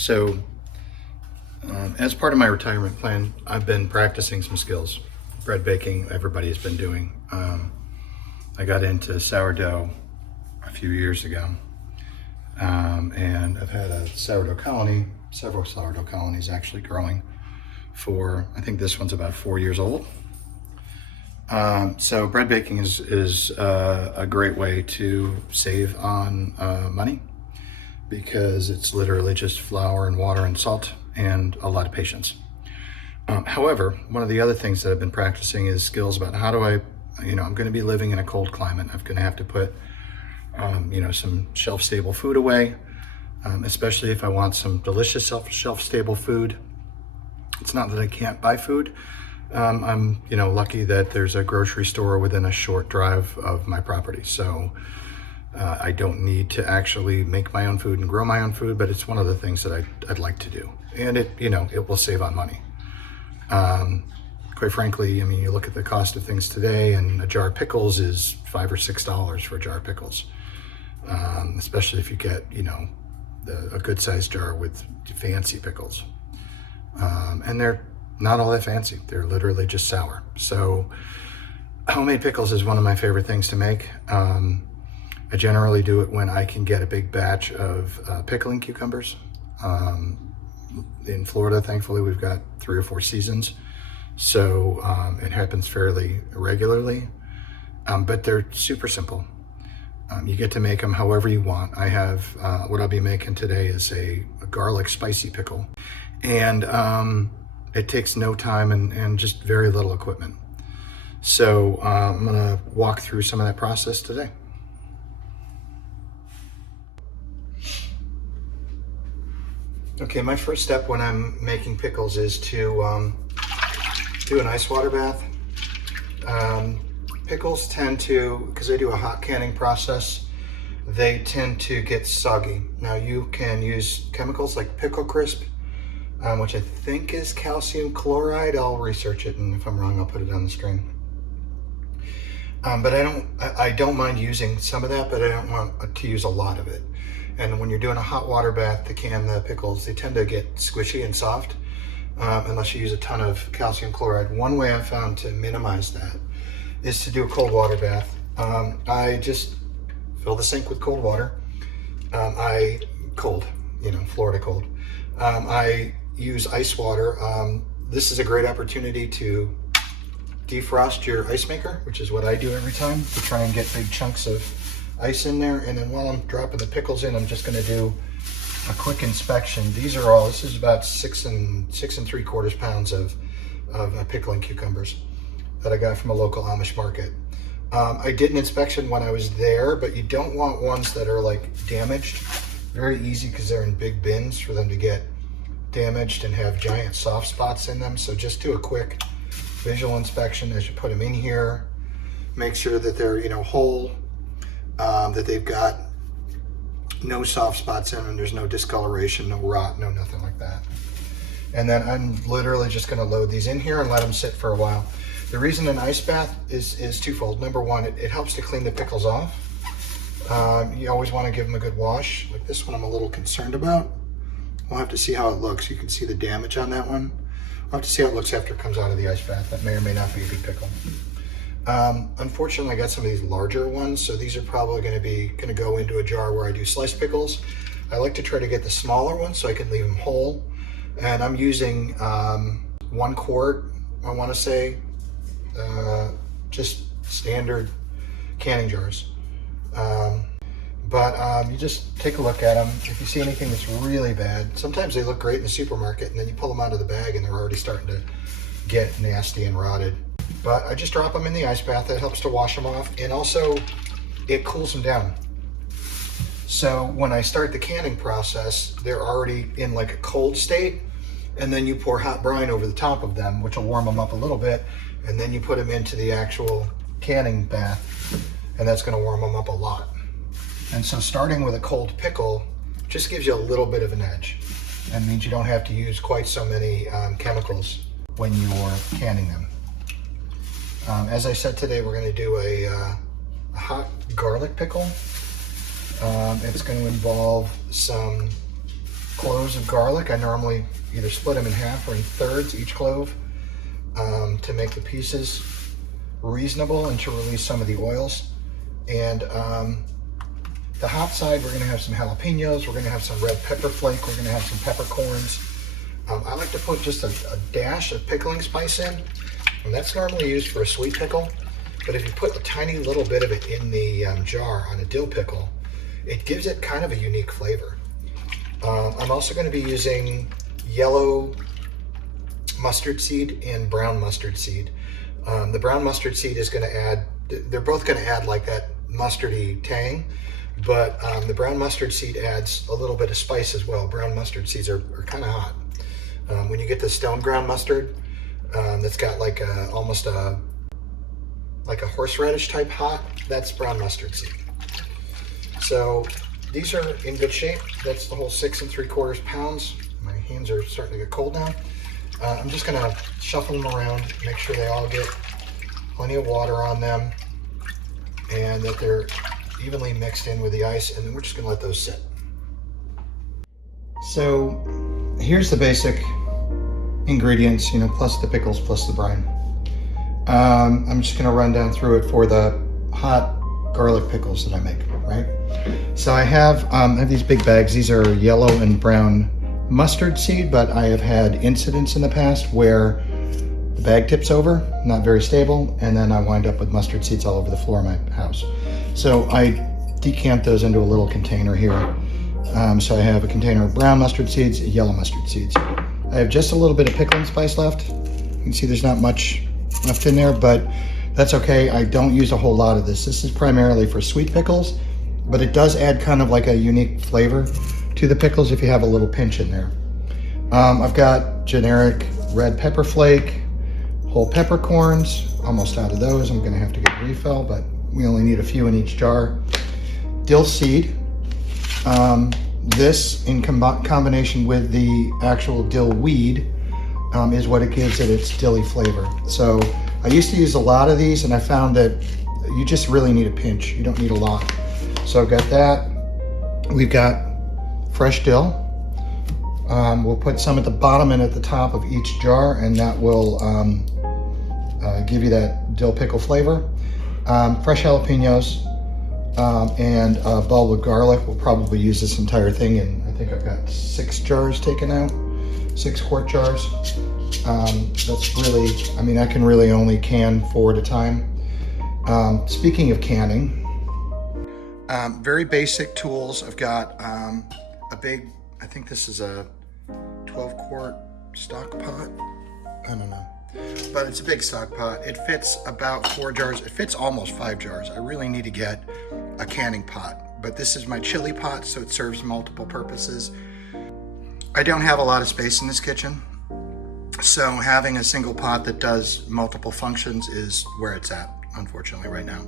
So, as part of my retirement plan, I've been practicing some skills. Bread baking, everybody has been doing. I got into sourdough a few years ago, and I've had a sourdough colony, several sourdough colonies actually growing for, I think this one's about 4 years old. So bread baking is a great way to save on money, because it's literally just flour and water and salt and a lot of patience. However, one of the other things that I've been practicing is skills about how do I, I'm going to be living in a cold climate. I'm going to have to put, some shelf-stable food away, especially if I want some delicious shelf-stable food. It's not that I can't buy food. I'm, lucky that there's a grocery store within a short drive of my property. So I don't need to actually make my own food and grow my own food, but it's one of the things that I'd like to do. And it will save on money. Quite frankly, you look at the cost of things today, and a jar of pickles is $5 or $6 for a jar of pickles. Especially if you get, a good sized jar with fancy pickles. And they're not all that fancy. They're literally just sour. So homemade pickles is one of my favorite things to make. I generally do it when I can get a big batch of pickling cucumbers. In Florida, thankfully, we've got 3 or 4 seasons. So it happens fairly regularly, but they're super simple. You get to make them however you want. I have, what I'll be making today is a garlic spicy pickle. And it takes no time and just very little equipment. So I'm gonna walk through some of that process today. Okay, my first step when I'm making pickles is to do an ice water bath. Pickles tend to, because they do a hot canning process, they tend to get soggy. Now you can use chemicals like Pickle Crisp, which I think is calcium chloride. I'll research it, and if I'm wrong, I'll put it on the screen. But I don't mind using some of that, but I don't want to use a lot of it. And when you're doing a hot water bath to can the pickles, they tend to get squishy and soft unless you use a ton of calcium chloride. One way I found to minimize that is to do a cold water bath. I just fill the sink with cold water. Florida cold. I use ice water. This is a great opportunity to defrost your ice maker, which is what I do every time, to try and get big chunks of ice in there. And then while I'm dropping the pickles in, I'm just going to do a quick inspection. This is about 6 3/4 pounds of pickling cucumbers that I got from a local Amish market. I did an inspection when I was there, but you don't want ones that are like damaged. Very easy, because they're in big bins, for them to get damaged and have giant soft spots in them. So just do a quick visual inspection as you put them in here. Make sure that they're whole, that they've got no soft spots in them, there's no discoloration, no rot, no nothing like that. And then I'm literally just going to load these in here and let them sit for a while. The reason an ice bath is twofold. Number one, it helps to clean the pickles off. You always want to give them a good wash. Like this one I'm a little concerned about. We'll have to see how it looks. You can see the damage on that one. We'll have to see how it looks after it comes out of the ice bath. That may or may not be a good pickle. Unfortunately, I got some of these larger ones, so these are probably going to go into a jar where I do sliced pickles. I like to try to get the smaller ones so I can leave them whole. And I'm using 1 quart, I want to say, just standard canning jars. But you just take a look at them. If you see anything that's really bad, sometimes they look great in the supermarket, and then you pull them out of the bag and they're already starting to get nasty and rotted. But I just drop them in the ice bath. That helps to wash them off, and also it cools them down. So when I start the canning process, they're already in like a cold state, and then you pour hot brine over the top of them, which will warm them up a little bit, and then you put them into the actual canning bath, and that's going to warm them up a lot. And so starting with a cold pickle just gives you a little bit of an edge. That means you don't have to use quite so many chemicals when you're canning them. As I said, today we're going to do a hot garlic pickle. It's going to involve some cloves of garlic. I normally either split them in half or in thirds, each clove, to make the pieces reasonable and to release some of the oils. And the hot side, we're gonna have some jalapenos, we're gonna have some red pepper flake, we're gonna have some peppercorns. I like to put just a dash of pickling spice in, and that's normally used for a sweet pickle. But if you put a tiny little bit of it in the jar on a dill pickle, it gives it kind of a unique flavor. I'm also going to be using yellow mustard seed and brown mustard seed. The brown mustard seed is going to add, they're both going to add like that mustardy tang, but the brown mustard seed adds a little bit of spice as well. Brown mustard seeds are kind of hot. When you get the stone ground mustard, that's got like almost like a horseradish type hot, that's brown mustard seed. So these are in good shape. That's the whole 6 3/4 pounds. My hands are starting to get cold now. I'm just gonna shuffle them around, make sure they all get plenty of water on them and that they're evenly mixed in with the ice, and then we're just gonna let those sit. So here's the basic ingredients, plus the pickles, plus the brine. I'm just gonna run down through it for the hot garlic pickles that I make, right? So I have these big bags. These are yellow and brown mustard seed, but I have had incidents in the past where the bag tips over, not very stable, and then I wind up with mustard seeds all over the floor of my house. So I decant those into a little container here. So I have a container of brown mustard seeds, yellow mustard seeds. I have just a little bit of pickling spice left. You can see there's not much left in there, but that's okay. I don't use a whole lot of this. This is primarily for sweet pickles, but it does add kind of like a unique flavor to the pickles if you have a little pinch in there. I've got generic red pepper flake, whole peppercorns, almost out of those. I'm gonna have to get a refill, but we only need a few in each jar. Dill seed. This in combination with the actual dill weed is what it gives it its dilly flavor. So I used to use a lot of these, and I found that you just really need a pinch. You don't need a lot. So I've got that. We've got fresh dill. We'll put some at the bottom and at the top of each jar, and that will give you that dill pickle flavor. Fresh jalapenos and a bulb of garlic. We'll probably use this entire thing, and I think I've got 6 jars taken out, 6 quart jars. That's really, I can really only can 4 at a time. Speaking of canning, very basic tools. I've got a big, I think this is a 12 quart stock pot. I don't know, but it's a big stock pot. It fits about 4 jars. It fits almost 5 jars. I really need to get a canning pot, but this is my chili pot, so it serves multiple purposes. I don't have a lot of space in this kitchen, so having a single pot that does multiple functions is where it's at, unfortunately, right now.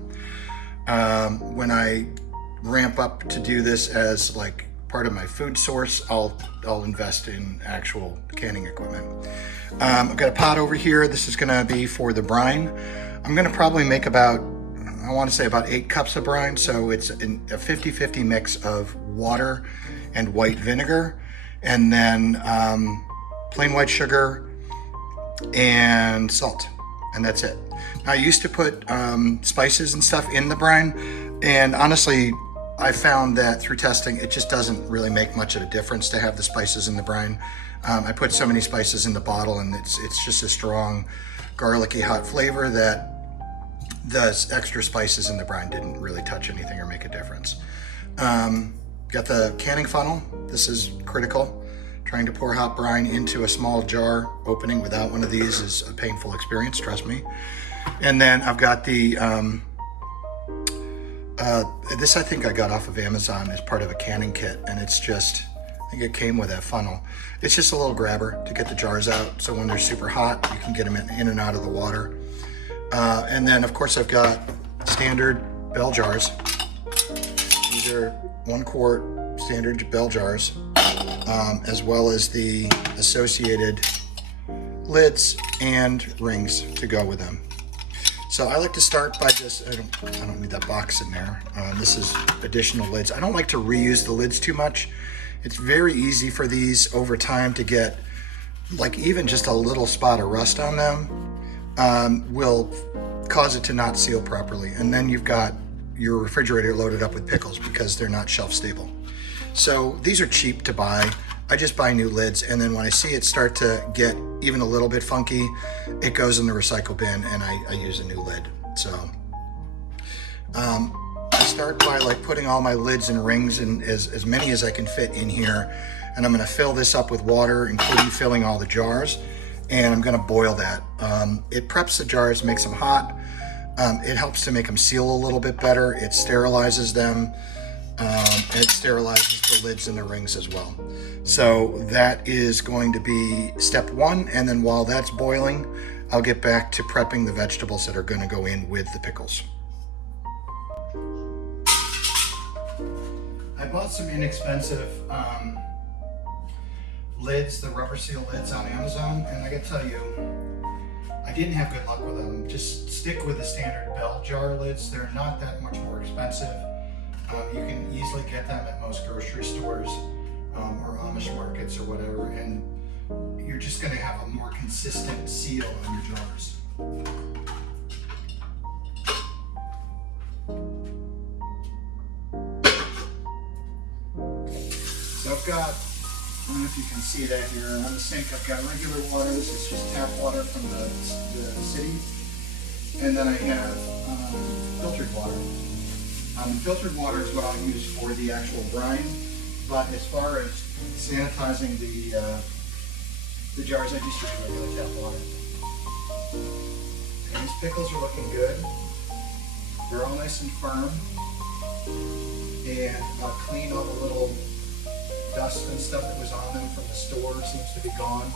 When I ramp up to do this as like part of my food source, I'll invest in actual canning equipment. I've got a pot over here. This is gonna be for the brine. I'm gonna probably make about, I wanna say about 8 cups of brine, so it's a 50-50 mix of water and white vinegar, and then plain white sugar and salt, and that's it. Now, I used to put spices and stuff in the brine, and honestly, I found that through testing, it just doesn't really make much of a difference to have the spices in the brine. I put so many spices in the bottle, and it's just a strong, garlicky, hot flavor that the extra spices in the brine didn't really touch anything or make a difference. Got the canning funnel. This is critical. Trying to pour hot brine into a small jar opening without one of these is a painful experience, trust me. And then I've got the, this I think I got off of Amazon as part of a canning kit, and it's just, I think it came with that funnel. It's just a little grabber to get the jars out, so when they're super hot, you can get them in and out of the water. And then of course I've got standard bell jars. These are 1 quart standard bell jars, as well as the associated lids and rings to go with them. So I like to start by just, I don't need that box in there. This is additional lids. I don't like to reuse the lids too much. It's very easy for these over time to get like even just a little spot of rust on them will cause it to not seal properly. And then you've got your refrigerator loaded up with pickles because they're not shelf stable. So these are cheap to buy. I just buy new lids, and then when I see it start to get even a little bit funky, it goes in the recycle bin and I use a new lid. So I start by like putting all my lids and rings and as many as I can fit in here. And I'm gonna fill this up with water, including filling all the jars. And I'm gonna boil that. It preps the jars, makes them hot. It helps to make them seal a little bit better. It sterilizes them. And it sterilizes the lids and the rings as well. So that is going to be step one. And then while that's boiling, I'll get back to prepping the vegetables that are gonna go in with the pickles. I bought some inexpensive lids, the rubber seal lids on Amazon, and I gotta tell you, I didn't have good luck with them. Just stick with the standard bell jar lids. They're not that much more expensive. You can easily get them at most grocery stores or Amish markets or whatever, and you're just gonna have a more consistent seal on your jars. So I've got, I don't know if you can see that here, on the sink I've got regular water. This is just tap water from the city. And then I have filtered water. Filtered water is what I'll use for the actual brine, but as far as sanitizing the jars, I just use regular tap water. And these pickles are looking good. They're all nice and firm. And clean all the little dust and stuff that was on them from the store seems to be gone.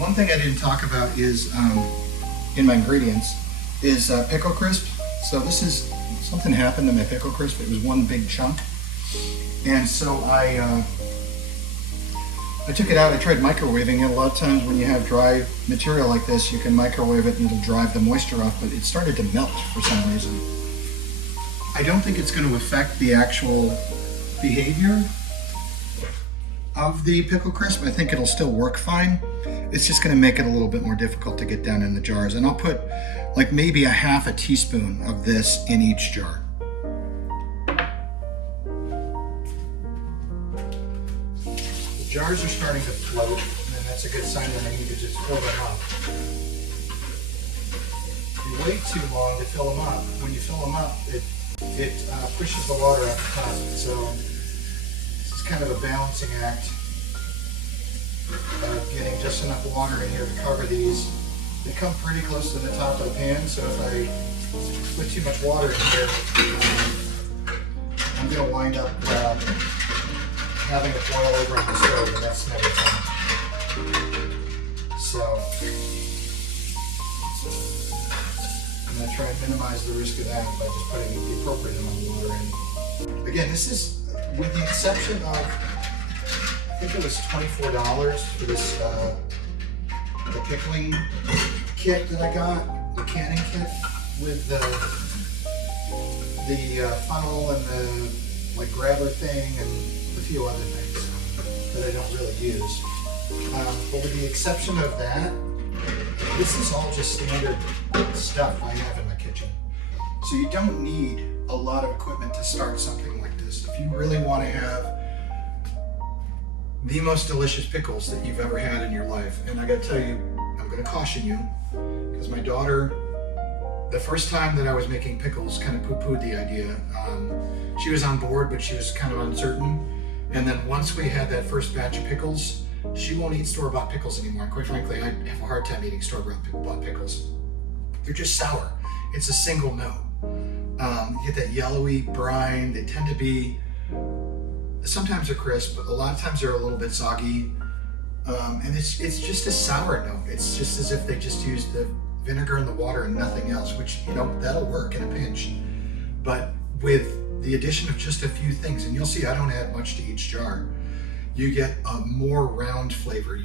One thing I didn't talk about is, in my ingredients, is pickle crisp. So this is, something happened to my pickle crisp. It was one big chunk. And so I took it out. I tried microwaving it. A lot of times when you have dry material like this, you can microwave it and it'll drive the moisture off, but it started to melt for some reason. I don't think it's going to affect the actual behavior of the pickle crisp. I think it'll still work fine. It's just going to make it a little bit more difficult to get down in the jars. And I'll put like maybe a half a teaspoon of this in each jar. The jars are starting to float, and that's a good sign that I need to just fill them up. If you wait too long to fill them up, when you fill them up, it pushes the water out the top. So this is kind of a balancing act of getting just enough water in here to cover these. They come pretty close to the top of the pan, so if I put too much water in here, I'm going to wind up having it boil over on the stove, and that's never fun. So I'm going to try and minimize the risk of that by just putting the appropriate amount of water in. Again, this is, with the exception of, I think it was $24 for this the pickling kit that I got, the canning kit with the funnel and the like grabber thing and a few other things that I don't really use. But with the exception of that, this is all just standard stuff I have in my kitchen. So you don't need a lot of equipment to start something like this. If you really want to have the most delicious pickles that you've ever had in your life, and I gotta tell you, I'm gonna caution you, because my daughter, the first time that I was making pickles, kind of poo-pooed the idea. She was on board, but she was kind of uncertain. And then once we had that first batch of pickles, she won't eat store-bought pickles anymore. Quite frankly, I have a hard time eating store-bought pickles. They're just sour. It's a single note. You get that yellowy brine. They tend to be, sometimes they're crisp, but a lot of times they're a little bit soggy. And it's just a sour note. It's just as if they just used the vinegar and the water and nothing else, which, you know, that'll work in a pinch. But with the addition of just a few things, and you'll see I don't add much to each jar, you get a more round flavor.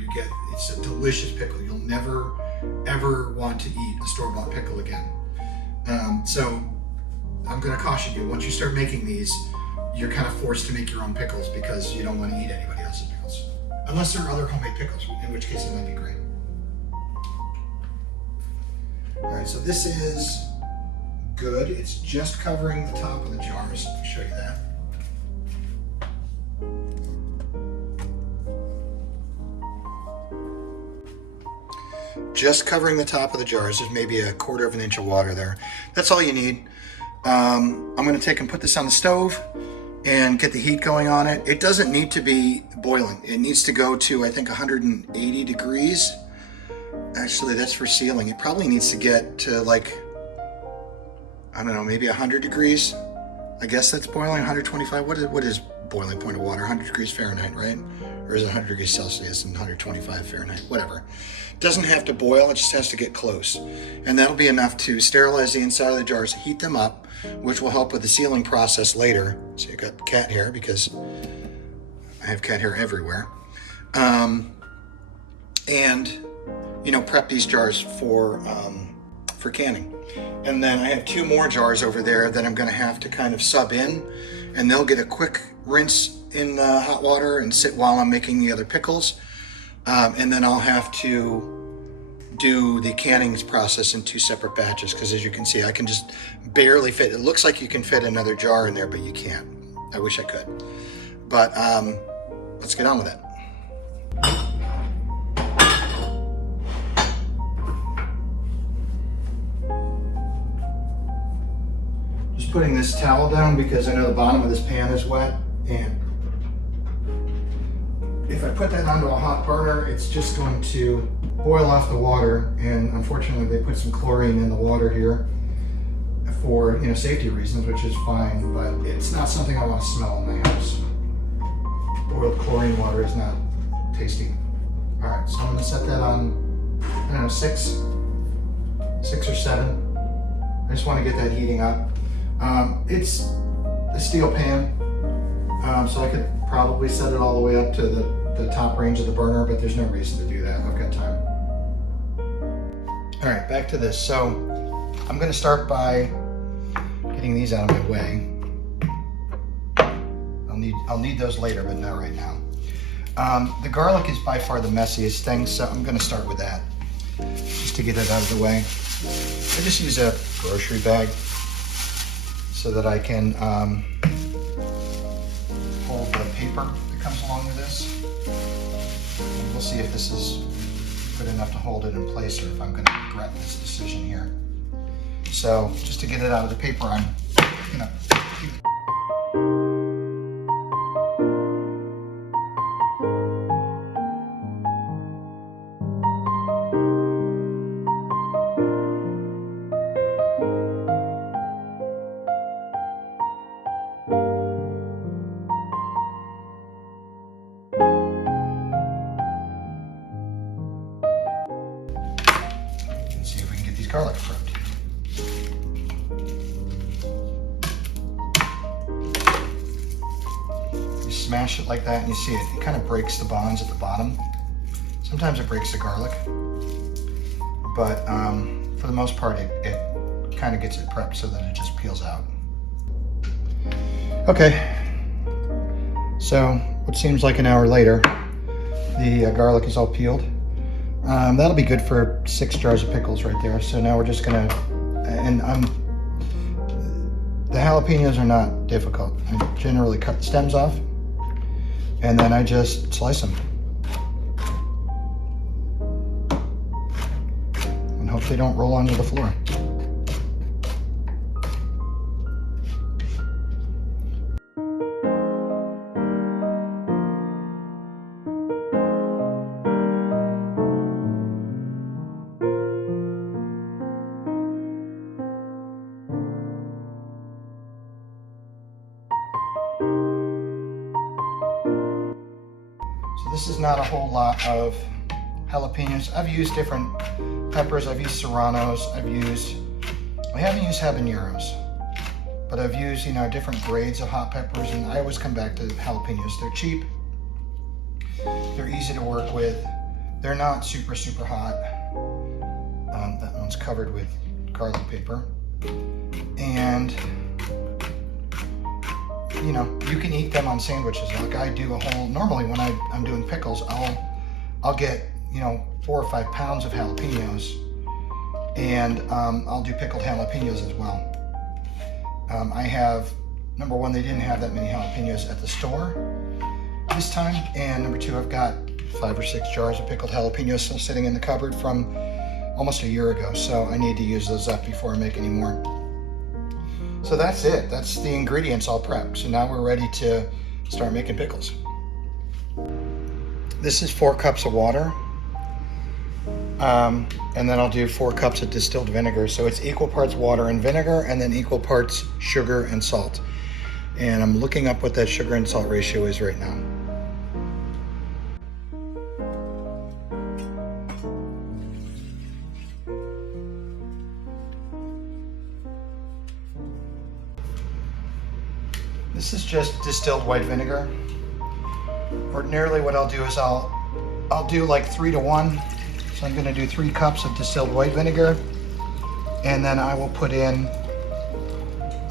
It's a delicious pickle. You'll never, ever want to eat a store-bought pickle again. So I'm gonna caution you, once you start making these, you're kind of forced to make your own pickles because you don't want to eat anybody else's pickles. Unless they're other homemade pickles, in which case it might be great. All right, so this is good. It's just covering the top of the jars. Let me show you that. Just covering the top of the jars. There's maybe a 1/4 of an inch of water there. That's all you need. I'm going to take and put this on the stove and get the heat going on it. It doesn't need to be boiling. It needs to go to, I think, 180 degrees. Actually, that's for sealing. It probably needs to get to like, I don't know, maybe 100 degrees. I guess that's boiling, 125. What is boiling point of water? 100 degrees Fahrenheit, right? Or is it 100 degrees Celsius and 125 Fahrenheit? Whatever. It doesn't have to boil, it just has to get close. And that'll be enough to sterilize the inside of the jars, heat them up, which will help with the sealing process later. So you got cat hair because I have cat hair everywhere. And you know, prep these jars for canning. And then I have 2 more jars over there that I'm going to have to kind of sub in, and they'll get a quick rinse in hot water and sit while I'm making the other pickles. And then I'll have to do the canning process in 2 separate batches because, as you can see, I can just barely fit. It looks like you can fit another jar in there, but you can't. I wish I could. But let's get on with it. Just putting this towel down because I know the bottom of this pan is wet, and if I put that onto a hot burner, it's just going to boil off the water, and unfortunately they put some chlorine in the water here for, you know, safety reasons, which is fine, but it's not something I want to smell in my house. Boiled chlorine water is not tasty. All right, so I'm going to set that on, I don't know, 6 or 7. I just want to get that heating up. It's a steel pan, so I could probably set it all the way up to the top range of the burner, but there's no reason to do that. I've got time. All right, back to this. So I'm going to start by getting these out of my way. I'll need those later, but not right now. The garlic is by far the messiest thing, so I'm going to start with that just to get it out of the way. I just use a grocery bag so that I can hold the paper that comes along with this. And we'll see if this is good enough to hold it in place or if I'm going to regret this decision here. So just to get it out of the paper, I'm going to see if we can get these garlic prepped. You smash it like that and you see it kind of breaks the bonds at the bottom. Sometimes it breaks the garlic, but for the most part it kind of gets it prepped so that it just peels out. Okay, so what seems like an hour later, the garlic is all peeled. That'll be good for 6 jars of pickles right there. So now we're just gonna, and the jalapenos are not difficult. I generally cut the stems off and then I just slice them. And hope they don't roll onto the floor. This is not a whole lot of jalapenos. I've used different peppers. I've used serranos. I haven't used habaneros, but I've used, you know, different grades of hot peppers, and I always come back to jalapenos. They're cheap. They're easy to work with. They're not super, super hot. That one's covered with garlic paper. And you know, you can eat them on sandwiches. Like I do a whole, normally when I'm doing pickles, I'll get, you know, 4 or 5 pounds of jalapenos, and I'll do pickled jalapenos as well. I have, number one, they didn't have that many jalapenos at the store this time, and number two, I've got 5 or 6 jars of pickled jalapenos still sitting in the cupboard from almost a year ago, so I need to use those up before I make any more. So that's it. That's the ingredients all prepped. So now we're ready to start making pickles. This is 4 cups of water, and then I'll do 4 cups of distilled vinegar. So it's equal parts water and vinegar, and then equal parts sugar and salt. And I'm looking up what that sugar and salt ratio is right now. This is just distilled white vinegar. Ordinarily what I'll do is I'll do like 3 to 1. So I'm gonna do 3 cups of distilled white vinegar, and then I will put in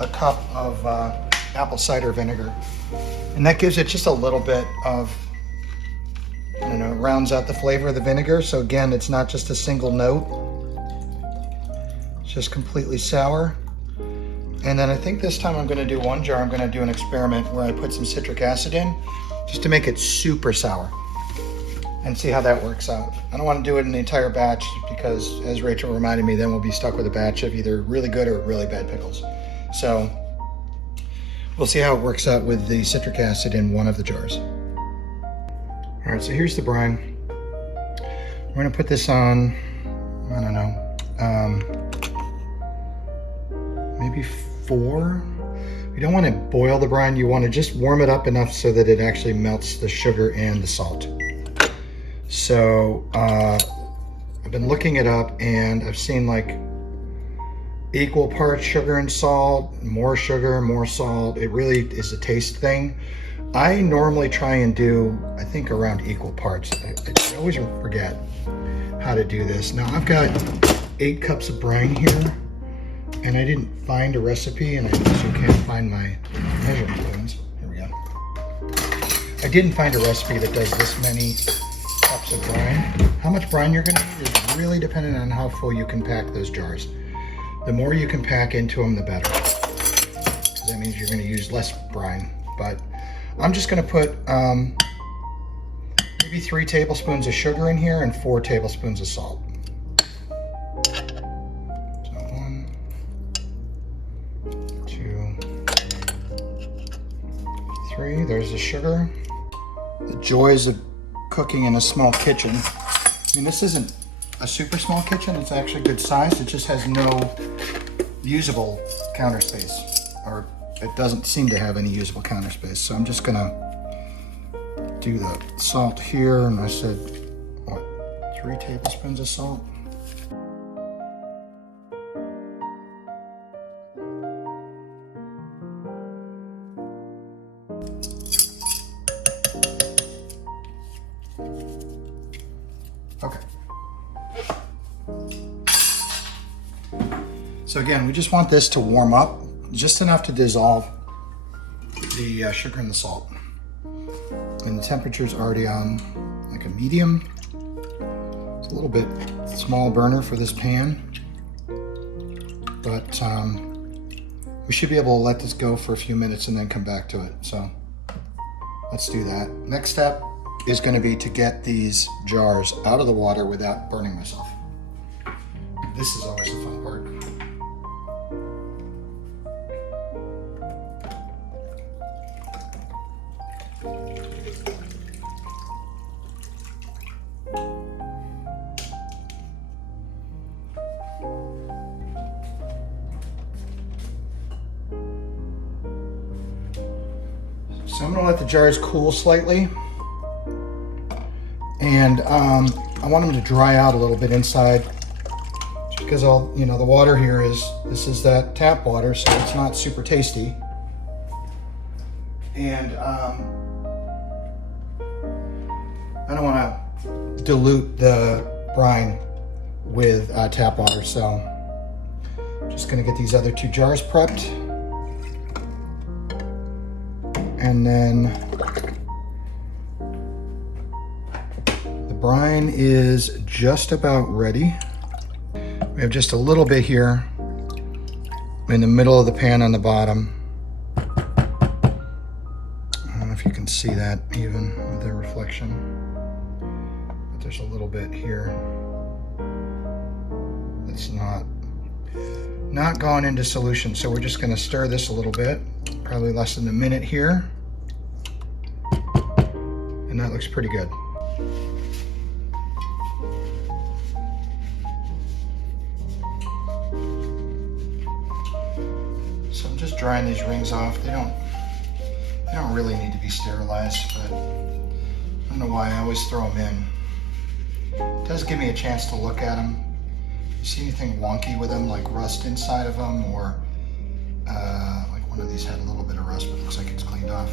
a cup of apple cider vinegar. And that gives it just a little bit of, I don't know, it rounds out the flavor of the vinegar. So again, it's not just a single note. It's just completely sour. And then I think this time I'm going to do 1 jar. I'm going to do an experiment where I put some citric acid in just to make it super sour and see how that works out. I don't want to do it in the entire batch because, as Rachel reminded me, then we'll be stuck with a batch of either really good or really bad pickles. So we'll see how it works out with the citric acid in one of the jars. All right, so here's the brine. We're going to put this on, I don't know, maybe 4. You don't want to boil the brine. You want to just warm it up enough so that it actually melts the sugar and the salt. So I've been looking it up, and I've seen like equal parts sugar and salt, more sugar, more salt. It really is a taste thing. I normally try and do, I think, around equal parts. I always forget how to do this. Now I've got 8 cups of brine here, and I didn't find a recipe, and I also can't find my measuring spoons. Here we go. I didn't find a recipe that does this many cups of brine. How much brine you're gonna need is really dependent on how full you can pack those jars. The more you can pack into them, the better. Because that means you're gonna use less brine. But I'm just gonna put maybe 3 tablespoons of sugar in here and 4 tablespoons of salt. 3, there's the sugar. The joys of cooking in a small kitchen. I mean, this isn't a super small kitchen, it's actually good size. It just has no usable counter space, or it doesn't seem to have any usable counter space. So I'm just gonna do the salt here, and I said, what, 3 tablespoons of salt? Okay. So again, we just want this to warm up, just enough to dissolve the sugar and the salt. And the temperature's already on like a medium. It's a little bit small burner for this pan, but we should be able to let this go for a few minutes and then come back to it. So let's do that. Next step is going to be to get these jars out of the water without burning myself. This is always the fun part. So I'm going to let the jars cool slightly. And I want them to dry out a little bit inside, because all, you know, the water here this is that tap water, so it's not super tasty. And I don't want to dilute the brine with tap water, so I'm just going to get these other 2 jars prepped. And then the brine is just about ready. We have just a little bit here in the middle of the pan on the bottom. I don't know if you can see that even with the reflection, but there's a little bit here that's not gone into solution. So we're just going to stir this a little bit, probably less than a minute here, and that looks pretty good. So I'm just drying these rings off. They don't really need to be sterilized, but I don't know why I always throw them in. It does give me a chance to look at them. You see anything wonky with them, like rust inside of them, or like one of these had a little bit of rust, but it looks like it's cleaned off.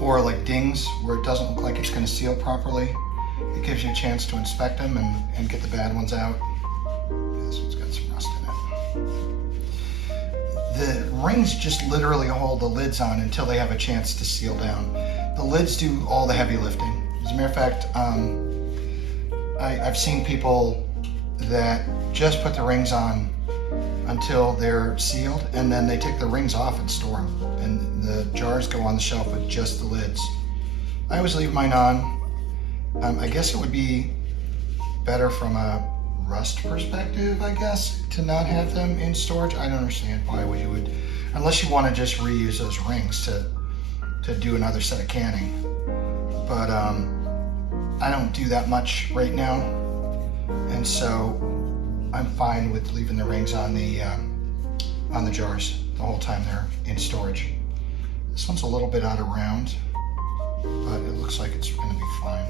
Or like dings, where it doesn't look like it's going to seal properly. It gives you a chance to inspect them and get the bad ones out. This one's got some rust in it. The rings just literally hold the lids on until they have a chance to seal down. The lids do all the heavy lifting. As a matter of fact, I've seen people that just put the rings on until they're sealed, and then they take the rings off and store them, and the jars go on the shelf with just the lids. I always leave mine on. I guess it would be better from a rust perspective, I guess, to not have them in storage. I don't understand why you would, unless you want to just reuse those rings to do another set of canning. But I don't do that much right now, and so I'm fine with leaving the rings on the jars the whole time they're in storage. This one's a little bit out of round, but it looks like it's going to be fine.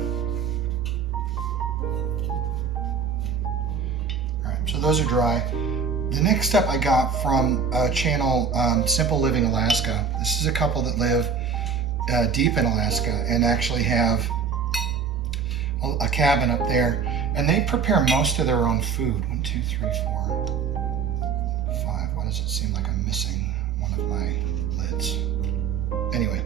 All right, so those are dry. The next step I got from channel Simple Living Alaska. This is a couple that live deep in Alaska and actually have a cabin up there, and they prepare most of their own food. 1, 2, 3, 4, 5. Why does it seem like I'm missing one of my lids? Anyway,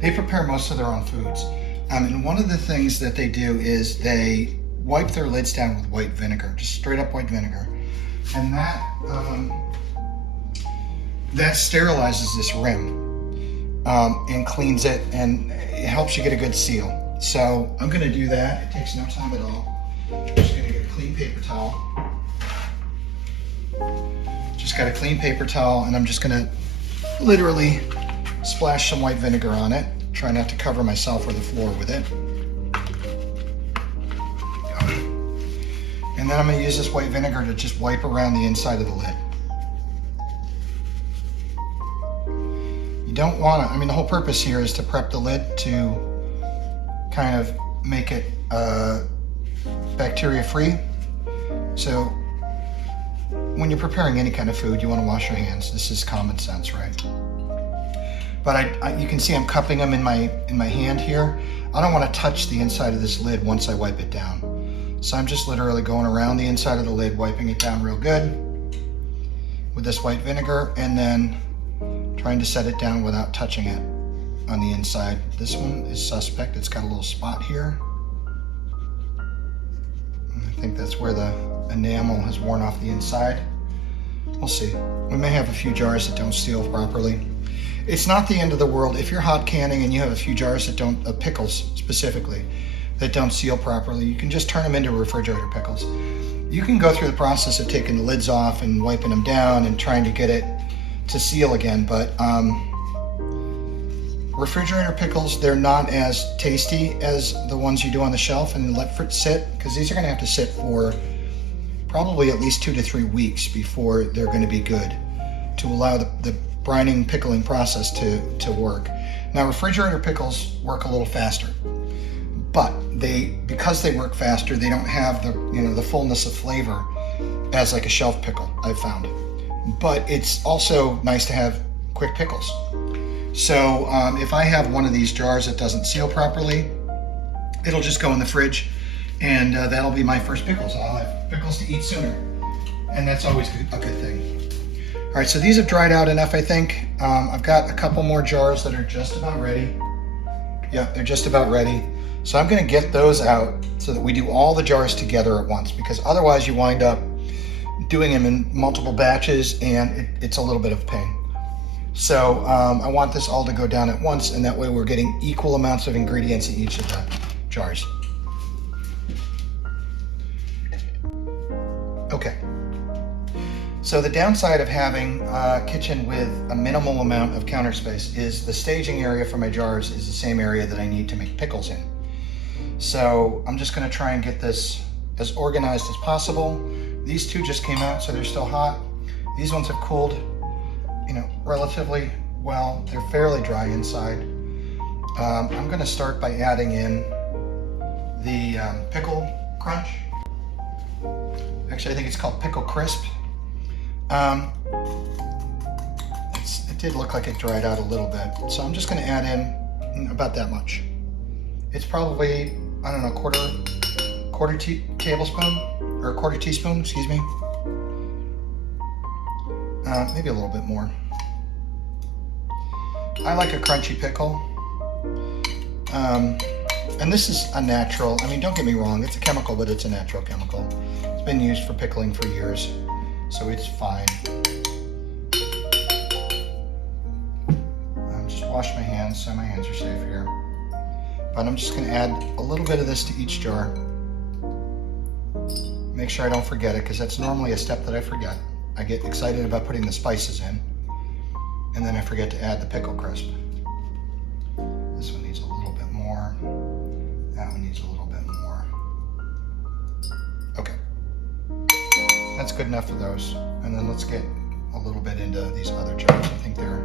they prepare most of their own foods. And one of the things that they do is they wipe their lids down with white vinegar, just straight up white vinegar. And that sterilizes this rim and cleans it, and it helps you get a good seal. So I'm going to do that. It takes no time at all. I'm just going to get a clean paper towel. Just got a clean paper towel, and I'm just going to literally splash some white vinegar on it. Try not to cover myself or the floor with it. And then I'm going to use this white vinegar to just wipe around the inside of the lid. You don't want to, the whole purpose here is to prep the lid to kind of make it bacteria free. So when you're preparing any kind of food, you want to wash your hands. This is common sense, right? But you can see I'm cupping them in my hand here. I don't want to touch the inside of this lid once I wipe it down. So I'm just literally going around the inside of the lid, wiping it down real good with this white vinegar, and then trying to set it down without touching it on the inside. This one is suspect. It's got a little spot here. I think that's where the enamel has worn off the inside. We'll see. We may have a few jars that don't seal properly. It's not the end of the world. If you're hot canning and you have a few jars that don't, pickles specifically, that don't seal properly, you can just turn them into refrigerator pickles. You can go through the process of taking the lids off and wiping them down and trying to get it to seal again, but refrigerator pickles, they're not as tasty as the ones you do on the shelf and let it sit, because these are going to have to sit for probably at least 2 to 3 weeks before they're going to be good, to allow the brining pickling process to work. Now, refrigerator pickles work a little faster, but because they work faster, they don't have the fullness of flavor as like a shelf pickle, I've found. But it's also nice to have quick pickles. So if I have one of these jars that doesn't seal properly, it'll just go in the fridge, and that'll be my first pickles. I'll have pickles to eat sooner, and that's always a good thing. All right, so these have dried out enough, I think. I've got a couple more jars that are just about ready. Yeah, they're just about ready. So I'm gonna get those out so that we do all the jars together at once, because otherwise you wind up doing them in multiple batches and it's a little bit of pain. So I want this all to go down at once, and that way we're getting equal amounts of ingredients in each of the jars. Okay. So the downside of having a kitchen with a minimal amount of counter space is the staging area for my jars is the same area that I need to make pickles in. So I'm just gonna try and get this as organized as possible. These two just came out, so they're still hot. These ones have cooled, relatively well. They're fairly dry inside. I'm gonna start by adding in the pickle crunch. Actually, I think it's called pickle crisp. It did look like it dried out a little bit, so I'm just going to add in about that much. It's probably, I don't know, quarter tablespoon or a quarter teaspoon, excuse me. Maybe a little bit more. I like a crunchy pickle. And this is a natural, don't get me wrong, it's a chemical, but it's a natural chemical. It's been used for pickling for years, so it's fine. Just wash my hands so my hands are safe here. But I'm just gonna add a little bit of this to each jar. Make sure I don't forget it, because that's normally a step that I forget. I get excited about putting the spices in, and then I forget to add the pickle crisp. This one needs a little bit more. That one needs a little bit more. Okay. That's good enough for those. And then let's get a little bit into these other jars. I think they're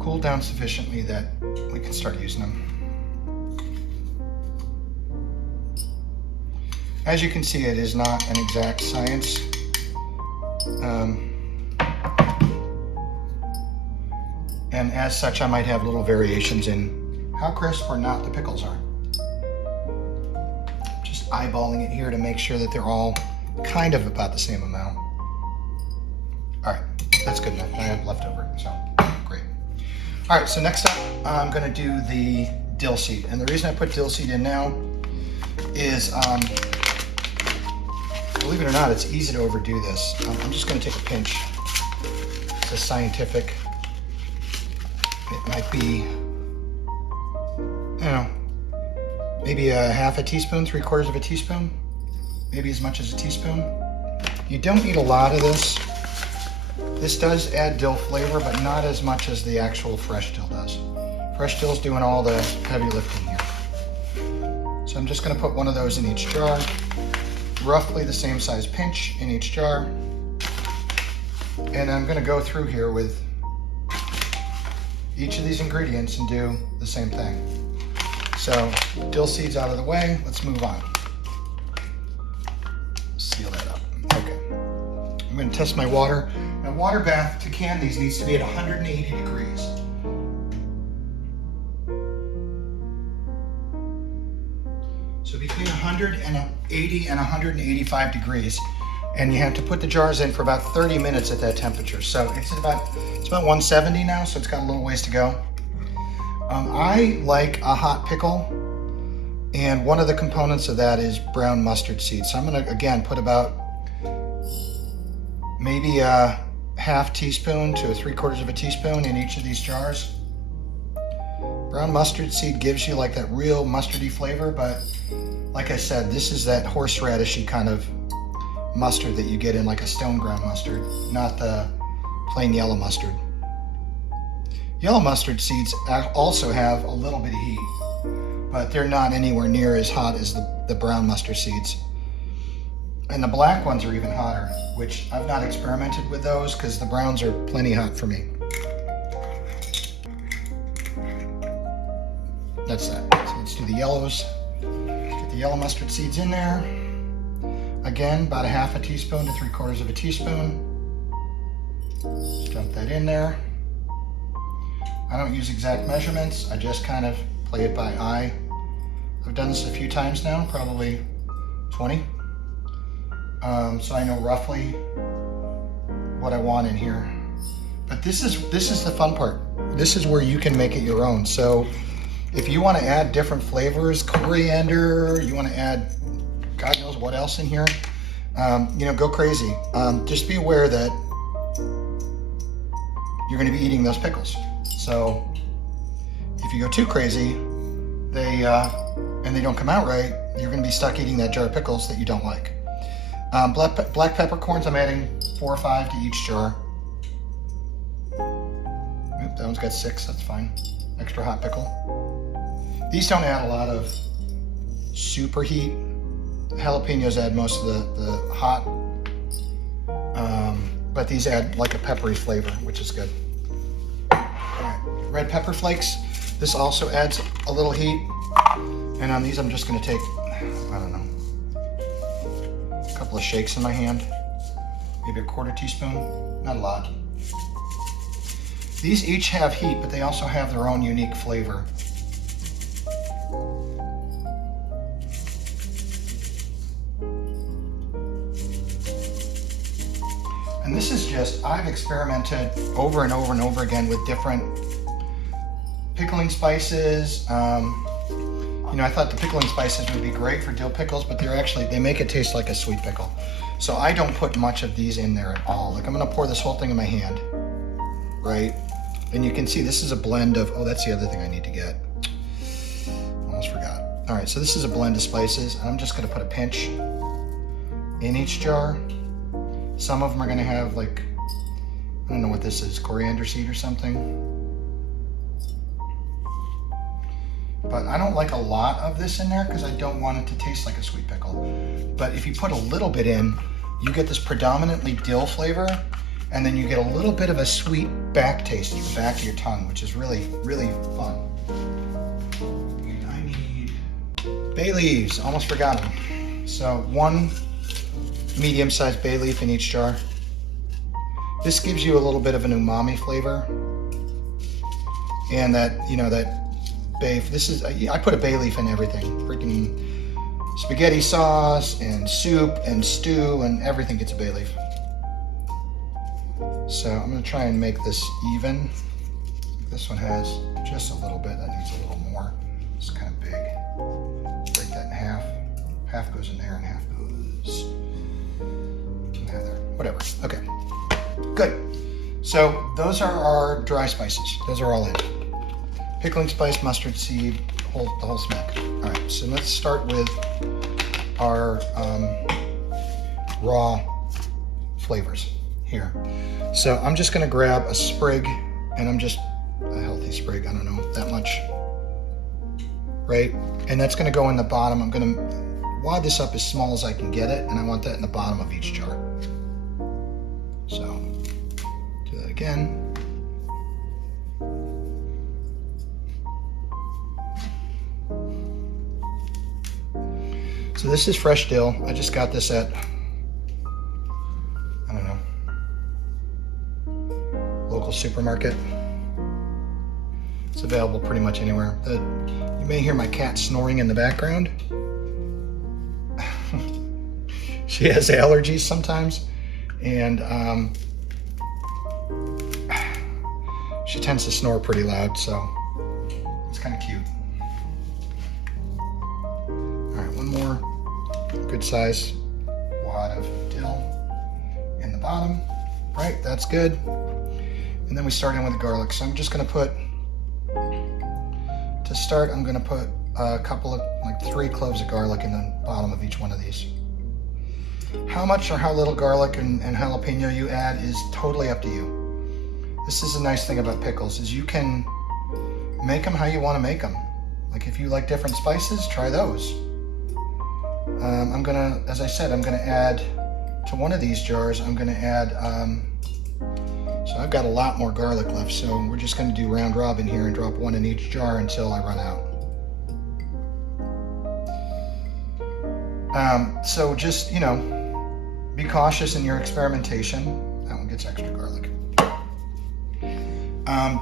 cooled down sufficiently that we can start using them. As you can see, it is not an exact science. And as such, I might have little variations in how crisp or not the pickles are. Just eyeballing it here to make sure that they're all kind of about the same amount. All right, that's good enough. I have leftover, so great. All right, so next up, I'm gonna do the dill seed. And the reason I put dill seed in now is, believe it or not, it's easy to overdo this. I'm just gonna take a pinch. It's a scientific. It might be, maybe a half a teaspoon, 3/4 of a teaspoon, maybe as much as a teaspoon. You don't need a lot of this. This does add dill flavor, but not as much as the actual fresh dill does. Fresh dill's doing all the heavy lifting here. So I'm just gonna put one of those in each jar, roughly the same size pinch in each jar. And I'm gonna go through here with each of these ingredients and do the same thing. So dill seeds out of the way, let's move on. Seal that up. Okay. I'm gonna test my water. Now, water bath to can these needs to be at 180 degrees. So between 180 and 185 degrees. And you have to put the jars in for about 30 minutes at that temperature. So it's about 170 now, so it's got a little ways to go. I like a hot pickle, and one of the components of that is brown mustard seeds. So I'm gonna, again, put about maybe a half teaspoon to 3/4 of a teaspoon in each of these jars. Brown mustard seed gives you like that real mustardy flavor, but like I said, this is that horseradishy kind of mustard that you get in like a stone ground mustard, not the plain yellow mustard. Yellow mustard seeds also have a little bit of heat, but they're not anywhere near as hot as the brown mustard seeds. And the black ones are even hotter, which I've not experimented with those because the browns are plenty hot for me. That's that. So let's do the yellows. Get the yellow mustard seeds in there. Again, about a half a teaspoon to 3/4 of a teaspoon. Just dump that in there. I don't use exact measurements. I just kind of play it by eye. I've done this a few times now, probably 20. So I know roughly what I want in here. this is the fun part. This is where you can make it your own. So if you want to add different flavors, coriander, you want to add God knows what else in here, you know, go crazy. Just be aware that you're going to be eating those pickles. So if you go too crazy, and they don't come out right, you're going to be stuck eating that jar of pickles that you don't like. Black peppercorns, I'm adding 4 or 5 to each jar. Oop, that one's got 6, that's fine. Extra hot pickle. These don't add a lot of super heat. Jalapenos add most of the hot, but these add like a peppery flavor, which is good. All right, red pepper flakes. This also adds a little heat. And on these, I'm just gonna take, I don't know, a couple of shakes in my hand, maybe a 1/4 teaspoon, not a lot. These each have heat, but they also have their own unique flavor. And this is just, I've experimented over and over and over again with different pickling spices. You know, I thought the pickling spices would be great for dill pickles, but they make it taste like a sweet pickle. So I don't put much of these in there at all. Like I'm gonna pour this whole thing in my hand, right? And you can see this is a blend of, oh, that's the other thing I need to get. Almost forgot. All right, so this is a blend of spices. And I'm just gonna put a pinch in each jar. Some of them are gonna have like, I don't know what this is, coriander seed or something. But I don't like a lot of this in there because I don't want it to taste like a sweet pickle. But if you put a little bit in, you get this predominantly dill flavor, and then you get a little bit of a sweet back taste in the back of your tongue, which is really, really fun. And I need bay leaves, almost forgot them. So 1 medium-sized bay leaf in each jar. This gives you a little bit of an umami flavor. And that, you know, that I put a bay leaf in everything. Freaking spaghetti sauce and soup and stew and everything gets a bay leaf. So I'm gonna try and make this even. This one has just a little bit, that needs a little more. It's kind of big. Break that in half. Half goes in there and half goes in there. Whatever, okay. Good. So those are our dry spices. Those are all in. Pickling spice, mustard seed, the whole smack. All right, so let's start with our raw flavors here. So I'm just gonna grab a sprig, and I'm just a healthy sprig, I don't know, that much, right? And that's gonna go in the bottom. I'm gonna wad this up as small as I can get it, and I want that in the bottom of each jar. So, do that again. So this is fresh dill. I just got this at, I don't know, local supermarket. It's available pretty much anywhere. You may hear my cat snoring in the background. She has allergies sometimes, and she tends to snore pretty loud, so it's kind of cute. All right, one more good size wad of dill in the bottom. Right, that's good. And then we start in with the garlic. So I'm just gonna put, to start, I'm gonna put a couple of, like 3 cloves of garlic in the bottom of each one of these. How much or how little garlic and jalapeno you add is totally up to you. This is a nice thing about pickles, is you can make them how you want to make them. Like if you like different spices, try those. I'm gonna, as I said, I'm gonna add to one of these jars, I'm gonna add, so I've got a lot more garlic left, so we're just gonna do round robin here and drop 1 in each jar until I run out. So just, you know, be cautious in your experimentation. That one gets extra garlic.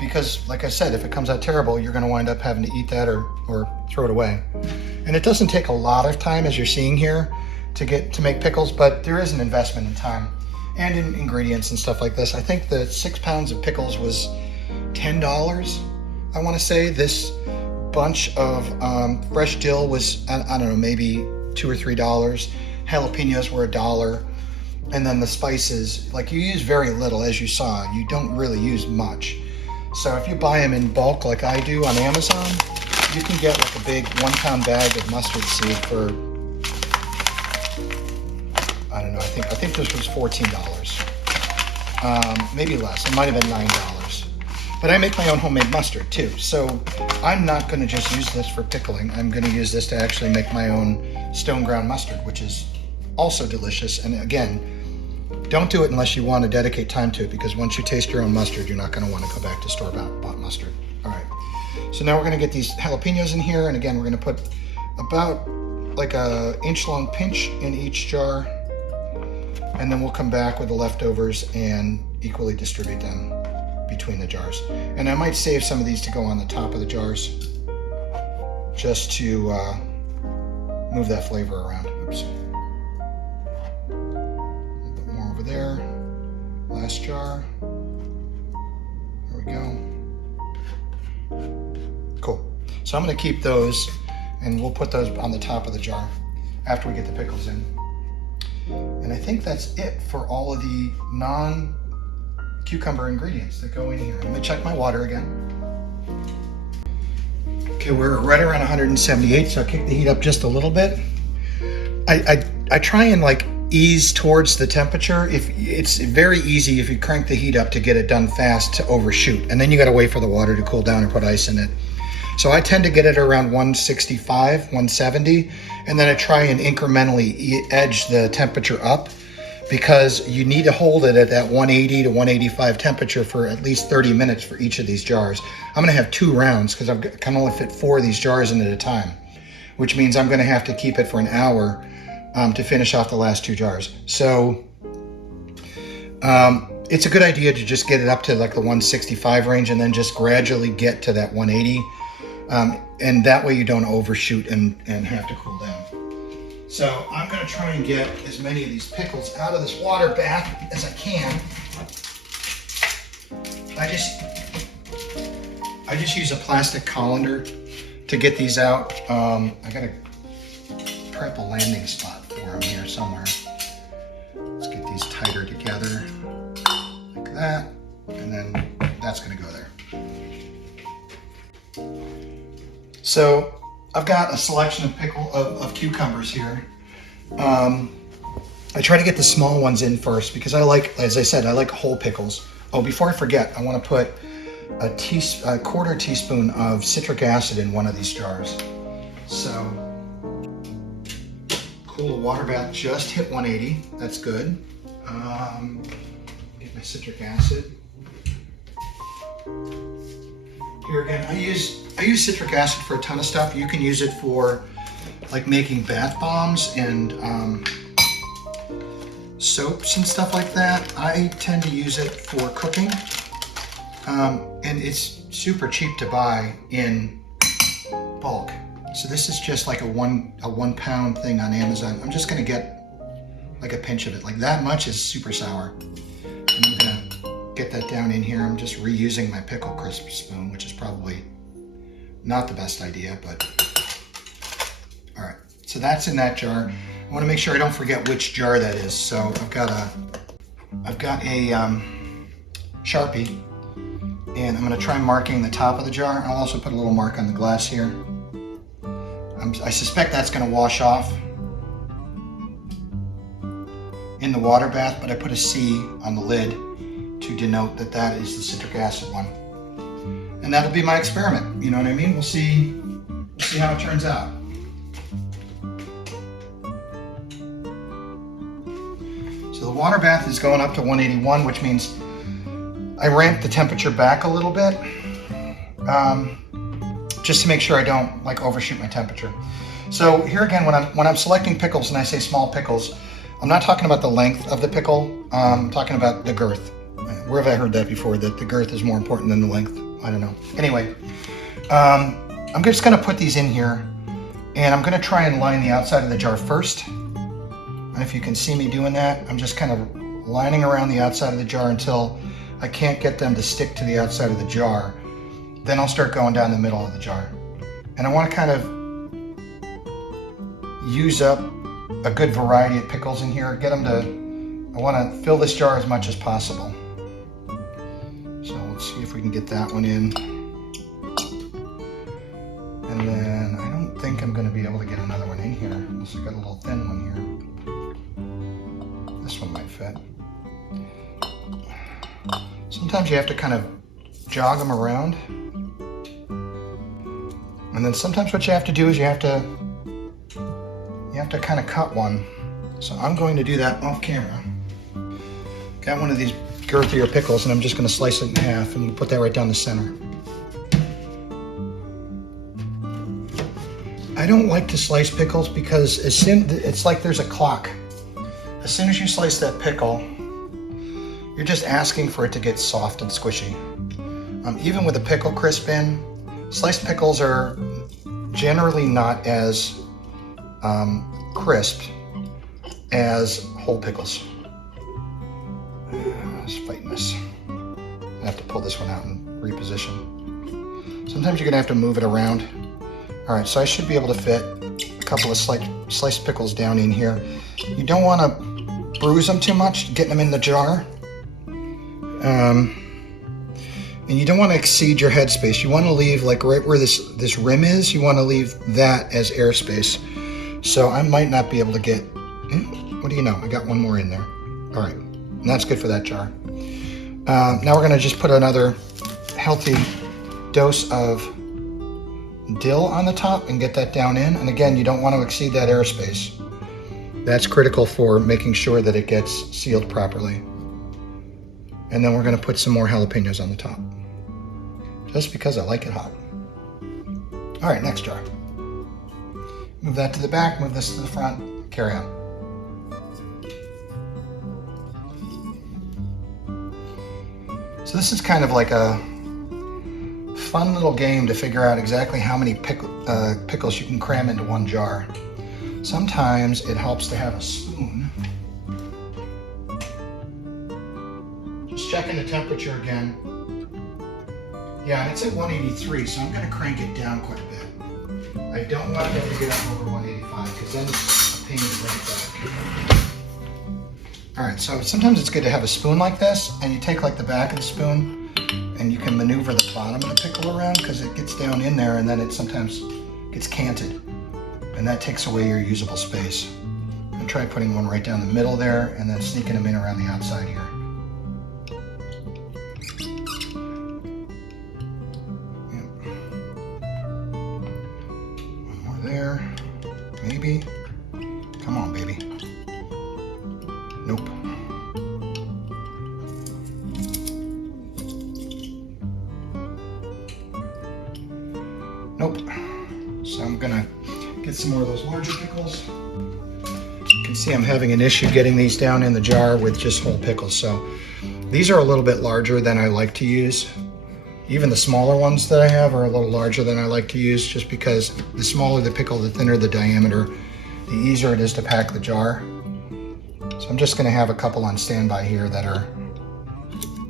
Because, like I said, if it comes out terrible, you're going to wind up having to eat that or throw it away. And it doesn't take a lot of time, as you're seeing here, to make pickles, but there is an investment in time. and in ingredients and stuff like this. I think the 6 pounds of pickles was $10, I want to say. This bunch of fresh dill was, I don't know, maybe $2 or $3. Jalapenos were $1. And then the spices, like you use very little, as you saw. You don't really use much. So if you buy them in bulk like I do on Amazon, you can get like a big 1 pound bag of mustard seed for, I don't know, I think this was $14. Maybe less, it might have been $9. But I make my own homemade mustard too. So I'm not gonna just use this for pickling. I'm gonna use this to actually make my own stone ground mustard, which is also delicious. And again, don't do it unless you want to dedicate time to it, because once you taste your own mustard, you're not going to want to go back to store-bought mustard. All right, so now we're going to get these jalapenos in here, and again, we're going to put about like a inch-long pinch in each jar, and then we'll come back with the leftovers and equally distribute them between the jars. And I might save some of these to go on the top of the jars, just to move that flavor around. Oops. There, last jar. There we go. Cool. So I'm going to keep those, and we'll put those on the top of the jar after we get the pickles in. And I think that's it for all of the non-cucumber ingredients that go in here. I'm going to check my water again. Okay, we're right around 178, so I'll kick the heat up just a little bit. I try and like ease towards the temperature. If it's very easy if you crank the heat up to get it done fast to overshoot, and then you got to wait for the water to cool down and put ice in it. So I tend to get it around 165, 170, and then I try and incrementally edge the temperature up, because you need to hold it at that 180 to 185 temperature for at least 30 minutes for each of these jars. I'm going to have 2 rounds because I can only fit 4 of these jars in at a time, which means I'm going to have to keep it for an hour to finish off the last 2 jars. So it's a good idea to just get it up to like the 165 range and then just gradually get to that 180. And that way you don't overshoot and have to cool down. So I'm gonna try and get as many of these pickles out of this water bath as I can. I just use a plastic colander to get these out. I gotta prep a landing spot for them here somewhere. Let's get these tighter together like that, and then that's gonna go there. So I've got a selection of cucumbers here. I try to get the small ones in first because I like, as I said, I like whole pickles. Oh, before I forget, I want to put a quarter teaspoon of citric acid in one of these jars. So cool, the water bath just hit 180. That's good. Get my citric acid. Here again, I use citric acid for a ton of stuff. You can use it for like making bath bombs and soaps and stuff like that. I tend to use it for cooking, and it's super cheap to buy in bulk. So this is just like a one pound thing on Amazon. I'm just gonna get like a pinch of it. Like that much is super sour. And I'm gonna get that down in here. I'm just reusing my pickle crisp spoon, which is probably not the best idea, but all right. So that's in that jar. I want to make sure I don't forget which jar that is. So I've got a Sharpie, and I'm going to try marking the top of the jar. I'll also put a little mark on the glass here. I suspect that's going to wash off in the water bath, but I put a C on the lid to denote that that is the citric acid one. And that'll be my experiment, you know what I mean? We'll see how it turns out. So the water bath is going up to 181, which means I ramped the temperature back a little bit, just to make sure I don't like overshoot my temperature. So here again, when I'm selecting pickles and I say small pickles, I'm not talking about the length of the pickle, I'm talking about the girth. Where have I heard that before, that the girth is more important than the length? I don't know. Anyway, I'm just gonna put these in here, and I'm gonna try and line the outside of the jar first. And if you can see me doing that, I'm just kind of lining around the outside of the jar until I can't get them to stick to the outside of the jar. Then I'll start going down the middle of the jar. And I want to kind of use up a good variety of pickles in here. Get them to, I want to fill this jar as much as possible. So let's see if we can get that one in. And then I don't think I'm going to be able to get another one in here unless I got a little thin one here. This one might fit. Sometimes you have to kind of jog them around. And then sometimes what you have to do is you have to kind of cut one. So I'm going to do that off camera. Got one of these girthier pickles and I'm just going to slice it in half and put that right down the center. I don't like to slice pickles because it's like there's a clock. As soon as you slice that pickle, you're just asking for it to get soft and squishy. Even with a pickle crisp in, sliced pickles are generally not as crisp as whole pickles. I was fighting this. I have to pull this one out and reposition. Sometimes you're gonna have to move it around. All right, so I should be able to fit a couple of sliced pickles down in here. You don't want to bruise them too much, getting them in the jar. And you don't want to exceed your headspace. You want to leave like right where this rim is, you want to leave that as airspace. So I might not be able to get, what do you know? I got one more in there. All right, and that's good for that jar. Now we're gonna just put another healthy dose of dill on the top and get that down in. And again, you don't want to exceed that airspace. That's critical for making sure that it gets sealed properly. And then we're going to put some more jalapenos on the top, just because I like it hot. All right, next jar. Move that to the back, move this to the front, carry on. So this is kind of like a fun little game to figure out exactly how many pickles you can cram into one jar. Sometimes it helps to have a spoon. Just checking the temperature again. Yeah, it's at 183, so I'm going to crank it down quite a bit. I don't want it to get up over 185 because then it's a pain to bring it back. All right, so sometimes it's good to have a spoon like this, and you take like the back of the spoon and you can maneuver the bottom of the pickle around because it gets down in there and then it sometimes gets canted. And that takes away your usable space. And try putting one right down the middle there and then sneaking them in around the outside here. Yep. One more there, maybe. Come on, baby. Nope. Nope. So I'm gonna get some more of those larger pickles. You can see I'm having an issue getting these down in the jar with just whole pickles. So these are a little bit larger than I like to use. Even the smaller ones that I have are a little larger than I like to use, just because the smaller the pickle, the thinner the diameter, the easier it is to pack the jar. So I'm just gonna have a couple on standby here that are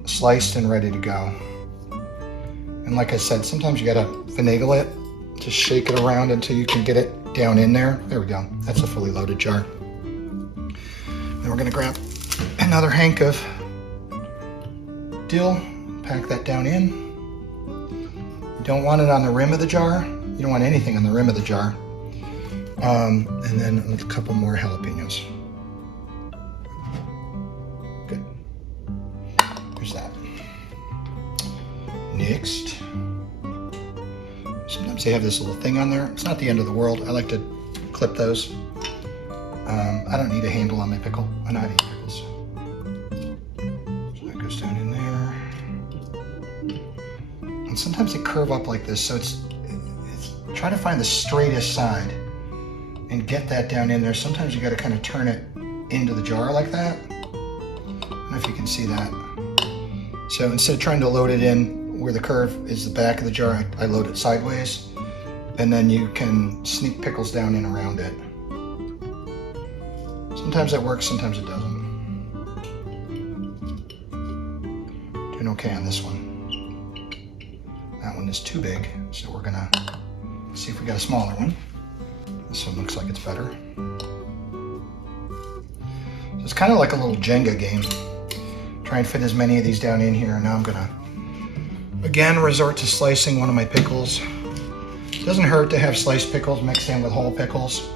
sliced and ready to go. And like I said, sometimes you gotta finagle it. Just shake it around until you can get it down in there. There we go. That's a fully loaded jar. Then we're gonna grab another hank of dill, pack that down in. You don't want it on the rim of the jar. You don't want anything on the rim of the jar. And then a couple more jalapenos. Good. There's that. Next. Sometimes they have this little thing on there. It's not the end of the world. I like to clip those. I don't need a handle on my pickle. I know how to eat pickles. So that goes down in there. And sometimes they curve up like this, so it's try to find the straightest side and get that down in there. Sometimes you got to kind of turn it into the jar like that. I don't know if you can see that. So instead of trying to load it in where the curve is the back of the jar, I load it sideways, and then you can sneak pickles down in around it. Sometimes that works, sometimes it doesn't. okay on this one. That one is too big, so we're gonna see if we got a smaller one. This one looks like it's better. So it's kind of like a little Jenga game. Try and fit as many of these down in here. Now I'm gonna, again, resort to slicing one of my pickles. It doesn't hurt to have sliced pickles mixed in with whole pickles.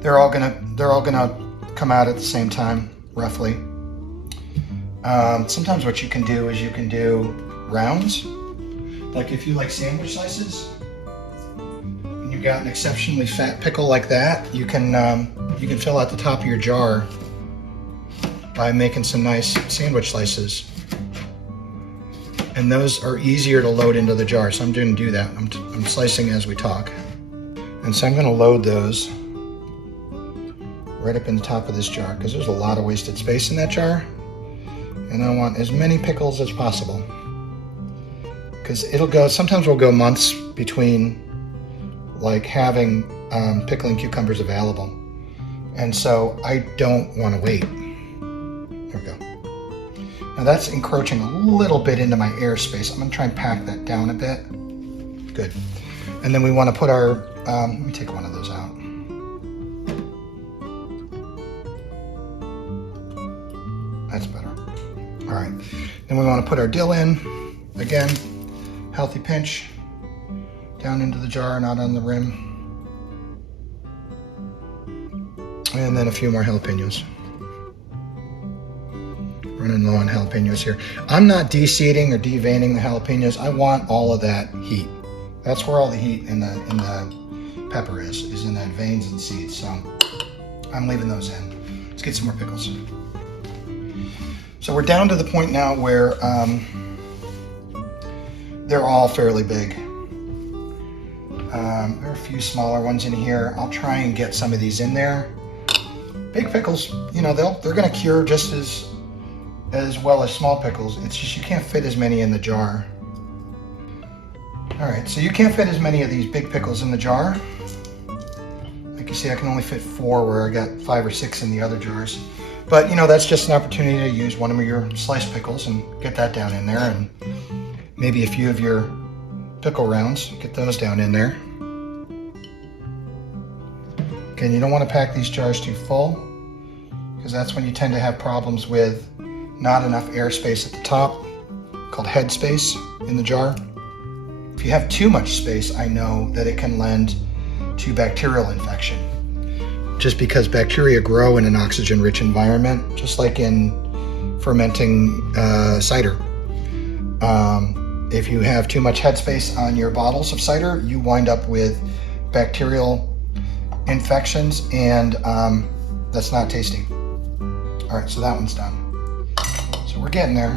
They're all gonna come out at the same time, roughly. Sometimes what you can do is you can do rounds. Like if you like sandwich slices, and you've got an exceptionally fat pickle like that, you can fill out the top of your jar by making some nice sandwich slices. And those are easier to load into the jar, so I'm going to do that. I'm slicing as we talk. And so I'm going to load those right up in the top of this jar, because there's a lot of wasted space in that jar. And I want as many pickles as possible. Because sometimes we'll go months between like having pickling cucumbers available. And so I don't want to wait. There we go. Now that's encroaching a little bit into my airspace. I'm going to try and pack that down a bit. Good. And then we want to put our, let me take one of those out. That's better. All right. Then we want to put our dill in. Again, healthy pinch down into the jar, not on the rim. And then a few more jalapenos. Running low on jalapenos here. I'm not de-seeding or de-veining the jalapenos. I want all of that heat. That's where all the heat in the pepper is in that veins and seeds. So I'm leaving those in. Let's get some more pickles. So we're down to the point now where they're all fairly big. There are a few smaller ones in here. I'll try and get some of these in there. Big pickles, you know, they're going to cure just as well as small pickles. It's just you can't fit as many in the jar. All right, so you can't fit as many of these big pickles in the jar. Like you see, I can only fit 4 where I got 5 or 6 in the other jars. But you know, that's just an opportunity to use one of your sliced pickles and get that down in there, and maybe a few of your pickle rounds, get those down in there. Again, you don't want to pack these jars too full, because that's when you tend to have problems with not enough airspace at the top, called head space in the jar. If you have too much space, I know that it can lend to bacterial infection, just because bacteria grow in an oxygen-rich environment, just like in fermenting cider. If you have too much headspace on your bottles of cider, you wind up with bacterial infections, and that's not tasty. All right, so that one's done. So we're getting there.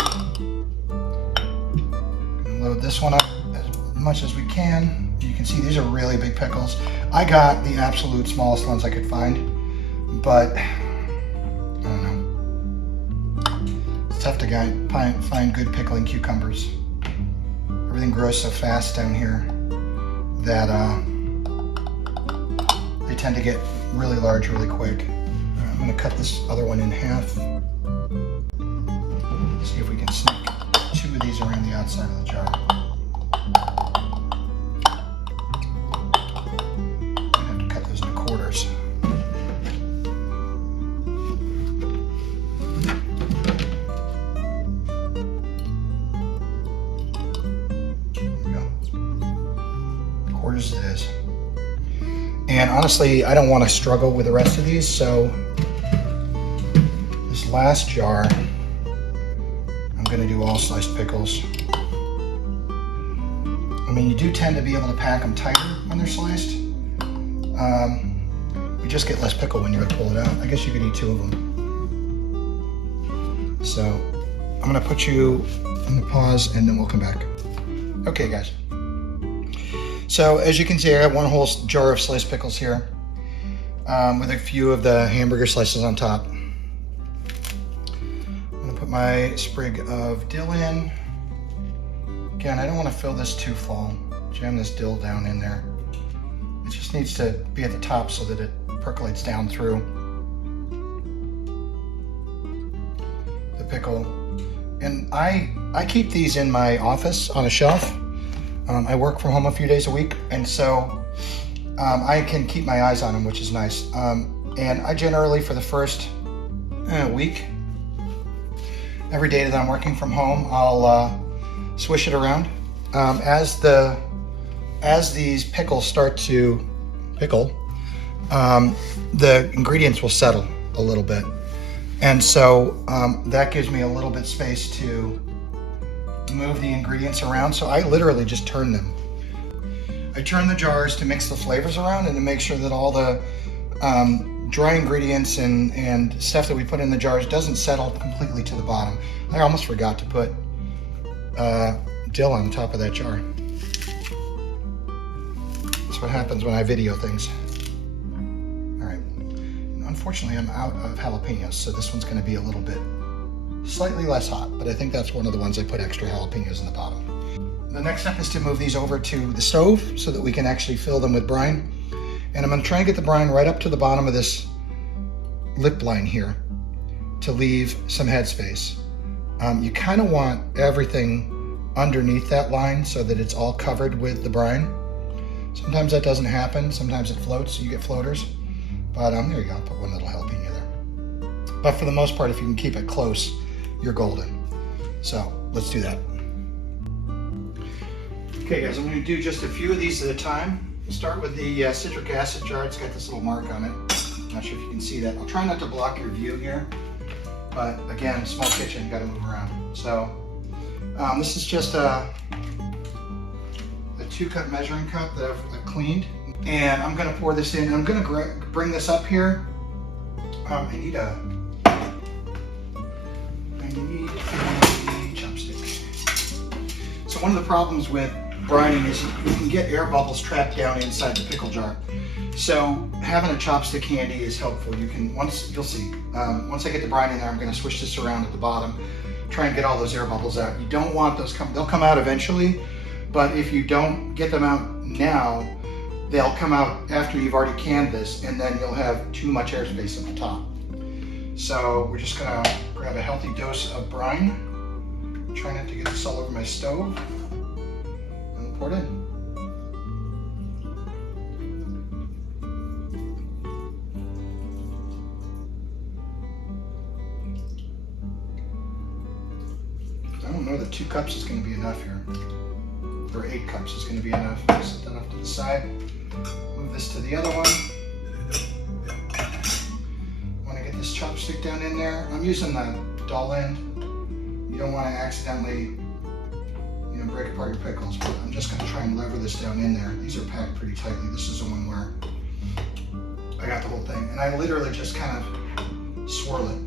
Gonna load this one up as much as we can. You can see these are really big pickles. I got the absolute smallest ones I could find, but I don't know. It's tough to find good pickling cucumbers. Everything grows so fast down here that they tend to get really large really quick. I'm going to cut this other one in half. See if we can sneak 2 of these around the outside of the jar. I have to cut those into quarters. Quarters it is. And honestly, I don't want to struggle with the rest of these, so this last jar, I'm going to do all sliced pickles. I mean, you do tend to be able to pack them tighter when they're sliced. You just get less pickle when you pull it out. I guess you could eat 2 of them. So I'm going to put you on the pause, and then we'll come back. Okay, guys. So as you can see, I got 1 whole jar of sliced pickles here, with a few of the hamburger slices on top. I'm gonna put my sprig of dill in. Again, I don't want to fill this too full. Jam this dill down in there. It just needs to be at the top so that it percolates down through the pickle. And I keep these in my office on a shelf. I work from home a few days a week, and so I can keep my eyes on them, which is nice. And I generally, for the first week, every day that I'm working from home, I'll swish it around. As these pickles start to pickle, the ingredients will settle a little bit. And so that gives me a little bit space to move the ingredients around. So I literally just turn them. I turn the jars to mix the flavors around and to make sure that all the dry ingredients and stuff that we put in the jars doesn't settle completely to the bottom. I almost forgot to put dill on the top of that jar. That's what happens when I video things. All right. Unfortunately, I'm out of jalapenos, so this one's going to be a little bit slightly less hot, but I think that's one of the ones I put extra jalapenos in the bottom. The next step is to move these over to the stove so that we can actually fill them with brine. And I'm going to try and get the brine right up to the bottom of this lip line here to leave some headspace. You kind of want everything underneath that line so that it's all covered with the brine. Sometimes that doesn't happen. Sometimes it floats, so you get floaters. But there you go, I'll put one little jalapeno there. But for the most part, if you can keep it close, you're golden. So let's do that. Okay guys, I'm going to do just a few of these at a time. We'll start with the citric acid jar. It's got this little mark on it. I'm not sure if you can see that. I'll try not to block your view here, but again, small kitchen, got to move around. So this is just a 2-cup measuring cup that I've cleaned, and I'm going to pour this in. I'm going to bring this up here. I need a chopstick. So one of the problems with brining is you can get air bubbles trapped down inside the pickle jar. So having a chopstick handy is helpful. You can, you'll see, once I get the brine in there, I'm going to swish this around at the bottom, try and get all those air bubbles out. You don't want those they'll come out eventually, but if you don't get them out now, they'll come out after you've already canned this, and then you'll have too much airspace at the top. So we're just going to grab a healthy dose of brine. Try not to get this all over my stove. And pour it in. I don't know that 2 cups is going to be enough here. Or 8 cups is going to be enough. Set that off to the side. Move this to the other one. Want to get this chopstick down in there. I'm using the dull end. You don't want to accidentally, break apart your pickles, but I'm just going to try and lever this down in there. These are packed pretty tightly. This is the one where I got the whole thing. And I literally just kind of swirl it.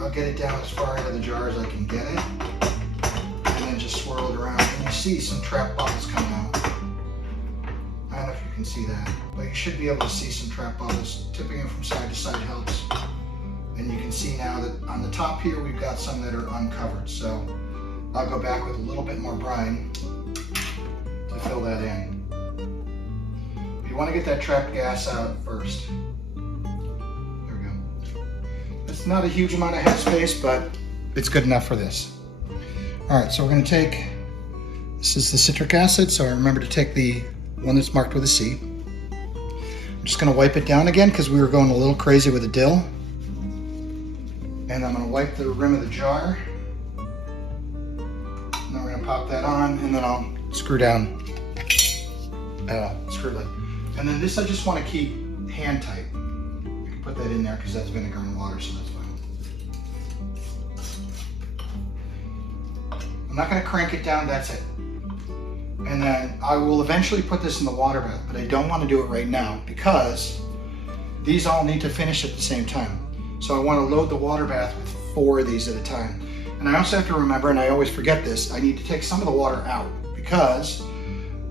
I'll get it down as far into the jar as I can get it. And then just swirl it around. And you see some trap bubbles come out. I don't know if you can see that, but you should be able to see some trap bubbles. Tipping it from side to side helps. And you can see now that on the top here, we've got some that are uncovered. So I'll go back with a little bit more brine to fill that in. You want to get that trapped gas out first. There we go. It's not a huge amount of headspace, but it's good enough for this. All right, so we're going to take, this is the citric acid, so I remember to take the one that's marked with a C. I'm just going to wipe it down again because we were going a little crazy with the dill. And I'm going to wipe the rim of the jar. And then we're going to pop that on, and then I'll screw down screw lid. And then this I just want to keep hand tight. You can put that in there because that's vinegar and water, so that's fine. I'm not going to crank it down, that's it. And then I will eventually put this in the water bath, but I don't want to do it right now because these all need to finish at the same time. So I want to load the water bath with 4 of these at a time. And I also have to remember, and I always forget this, I need to take some of the water out because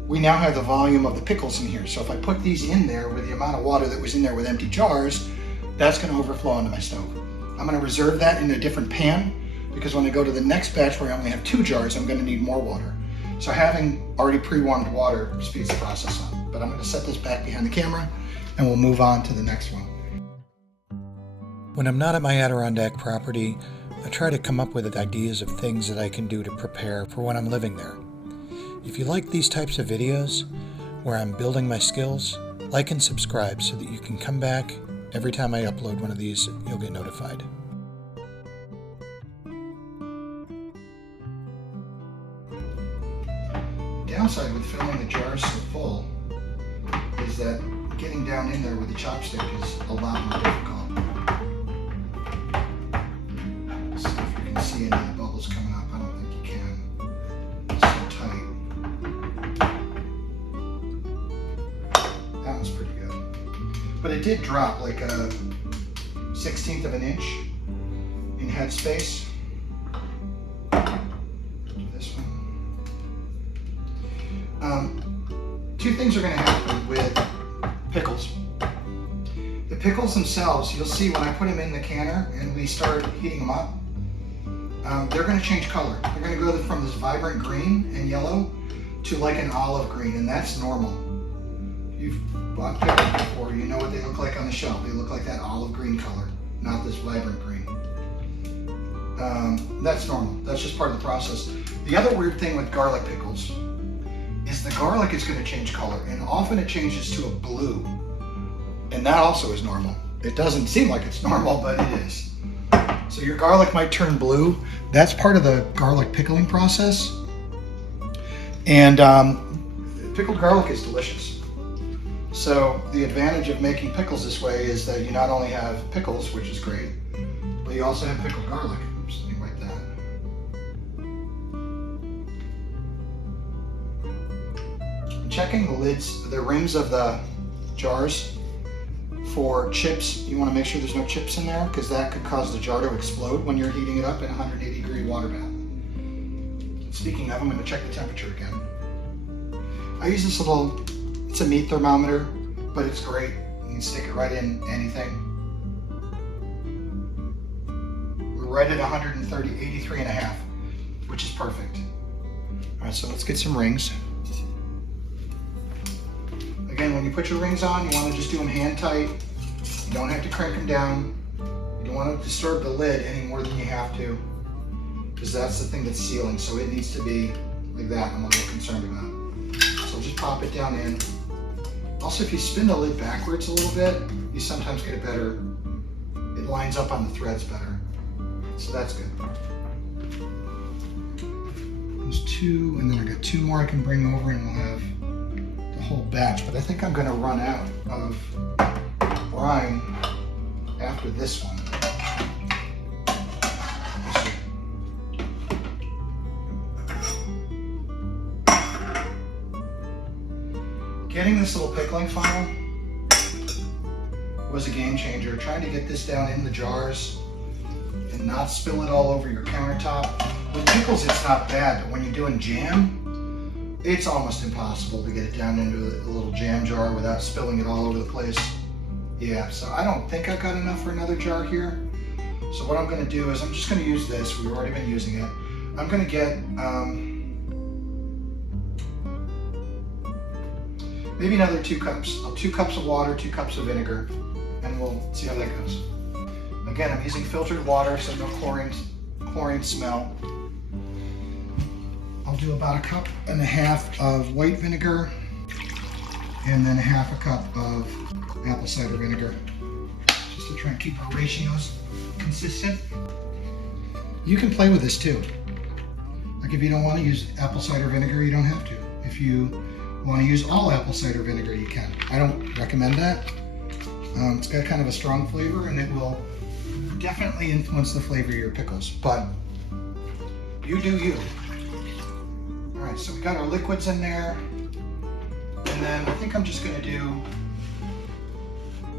we now have the volume of the pickles in here. So if I put these in there with the amount of water that was in there with empty jars, that's going to overflow into my stove. I'm going to reserve that in a different pan because when I go to the next batch where I only have 2 jars, I'm going to need more water. So having already pre-warmed water speeds the process up. But I'm going to set this back behind the camera and we'll move on to the next one. When I'm not at my Adirondack property, I try to come up with ideas of things that I can do to prepare for when I'm living there. If you like these types of videos where I'm building my skills, like and subscribe so that you can come back every time I upload one of these. You'll get notified. The downside with filling the jars so full is that getting down in there with the chopstick is a lot more difficult. See if you can see any of the bubbles coming up. I don't think you can. It's so tight. That one's pretty good. But it did drop like a 1/16 of an inch in head space. This one. Two things are going to happen with pickles. The pickles themselves, you'll see when I put them in the canner and we start heating them up, they're going to change color. They're going to go from this vibrant green and yellow to like an olive green, and that's normal. You've bought pickles before, you know what they look like on the shelf. They look like that olive green color, not this vibrant green. That's normal. That's just part of the process. The other weird thing with garlic pickles is the garlic is going to change color, and often it changes to a blue, and that also is normal. It doesn't seem like it's normal, but it is. So your garlic might turn blue. That's part of the garlic pickling process, and pickled garlic is delicious. So the advantage of making pickles this way is that you not only have pickles, which is great, but you also have pickled garlic. Oops, let me wipe that. Checking the lids, the rims of the jars for chips. You want to make sure there's no chips in there because that could cause the jar to explode when you're heating it up in a 180-degree water bath. Speaking of, I'm going to check the temperature again. I use this little, it's a meat thermometer, but it's great. You can stick it right in anything. We're right at 130, 83.5, which is perfect. All right, so let's get some rings. Again, when you put your rings on, you want to just do them hand tight. You don't have to crank them down. You don't want to disturb the lid any more than you have to, because that's the thing that's sealing. So it needs to be like that. I'm a little concerned about. So just pop it down in. Also, if you spin the lid backwards a little bit, you sometimes get a better, it lines up on the threads better. So that's good. There's two, and then I got two more I can bring over, and we'll have whole batch, but I think I'm going to run out of brine after this one. Getting this little pickling funnel was a game changer. Trying to get this down in the jars and not spill it all over your countertop. With pickles it's not bad, but when you're doing jam, it's almost impossible to get it down into a little jam jar without spilling it all over the place. Yeah, so I don't think I've got enough for another jar here. So what I'm going to do is I'm just going to use this. We've already been using it. I'm going to get maybe another 2 cups. 2 cups of water, 2 cups of vinegar, and we'll see how that goes. Again, I'm using filtered water, so no chlorine smell. I'll do about 1.5 cups of white vinegar and then 1/2 cup of apple cider vinegar, just to try and keep our ratios consistent. You can play with this too. Like if you don't want to use apple cider vinegar, you don't have to. If you want to use all apple cider vinegar, you can. I don't recommend that. It's got kind of a strong flavor, and it will definitely influence the flavor of your pickles, but you do you. All right, so we got our liquids in there, and then I think I'm just going to do,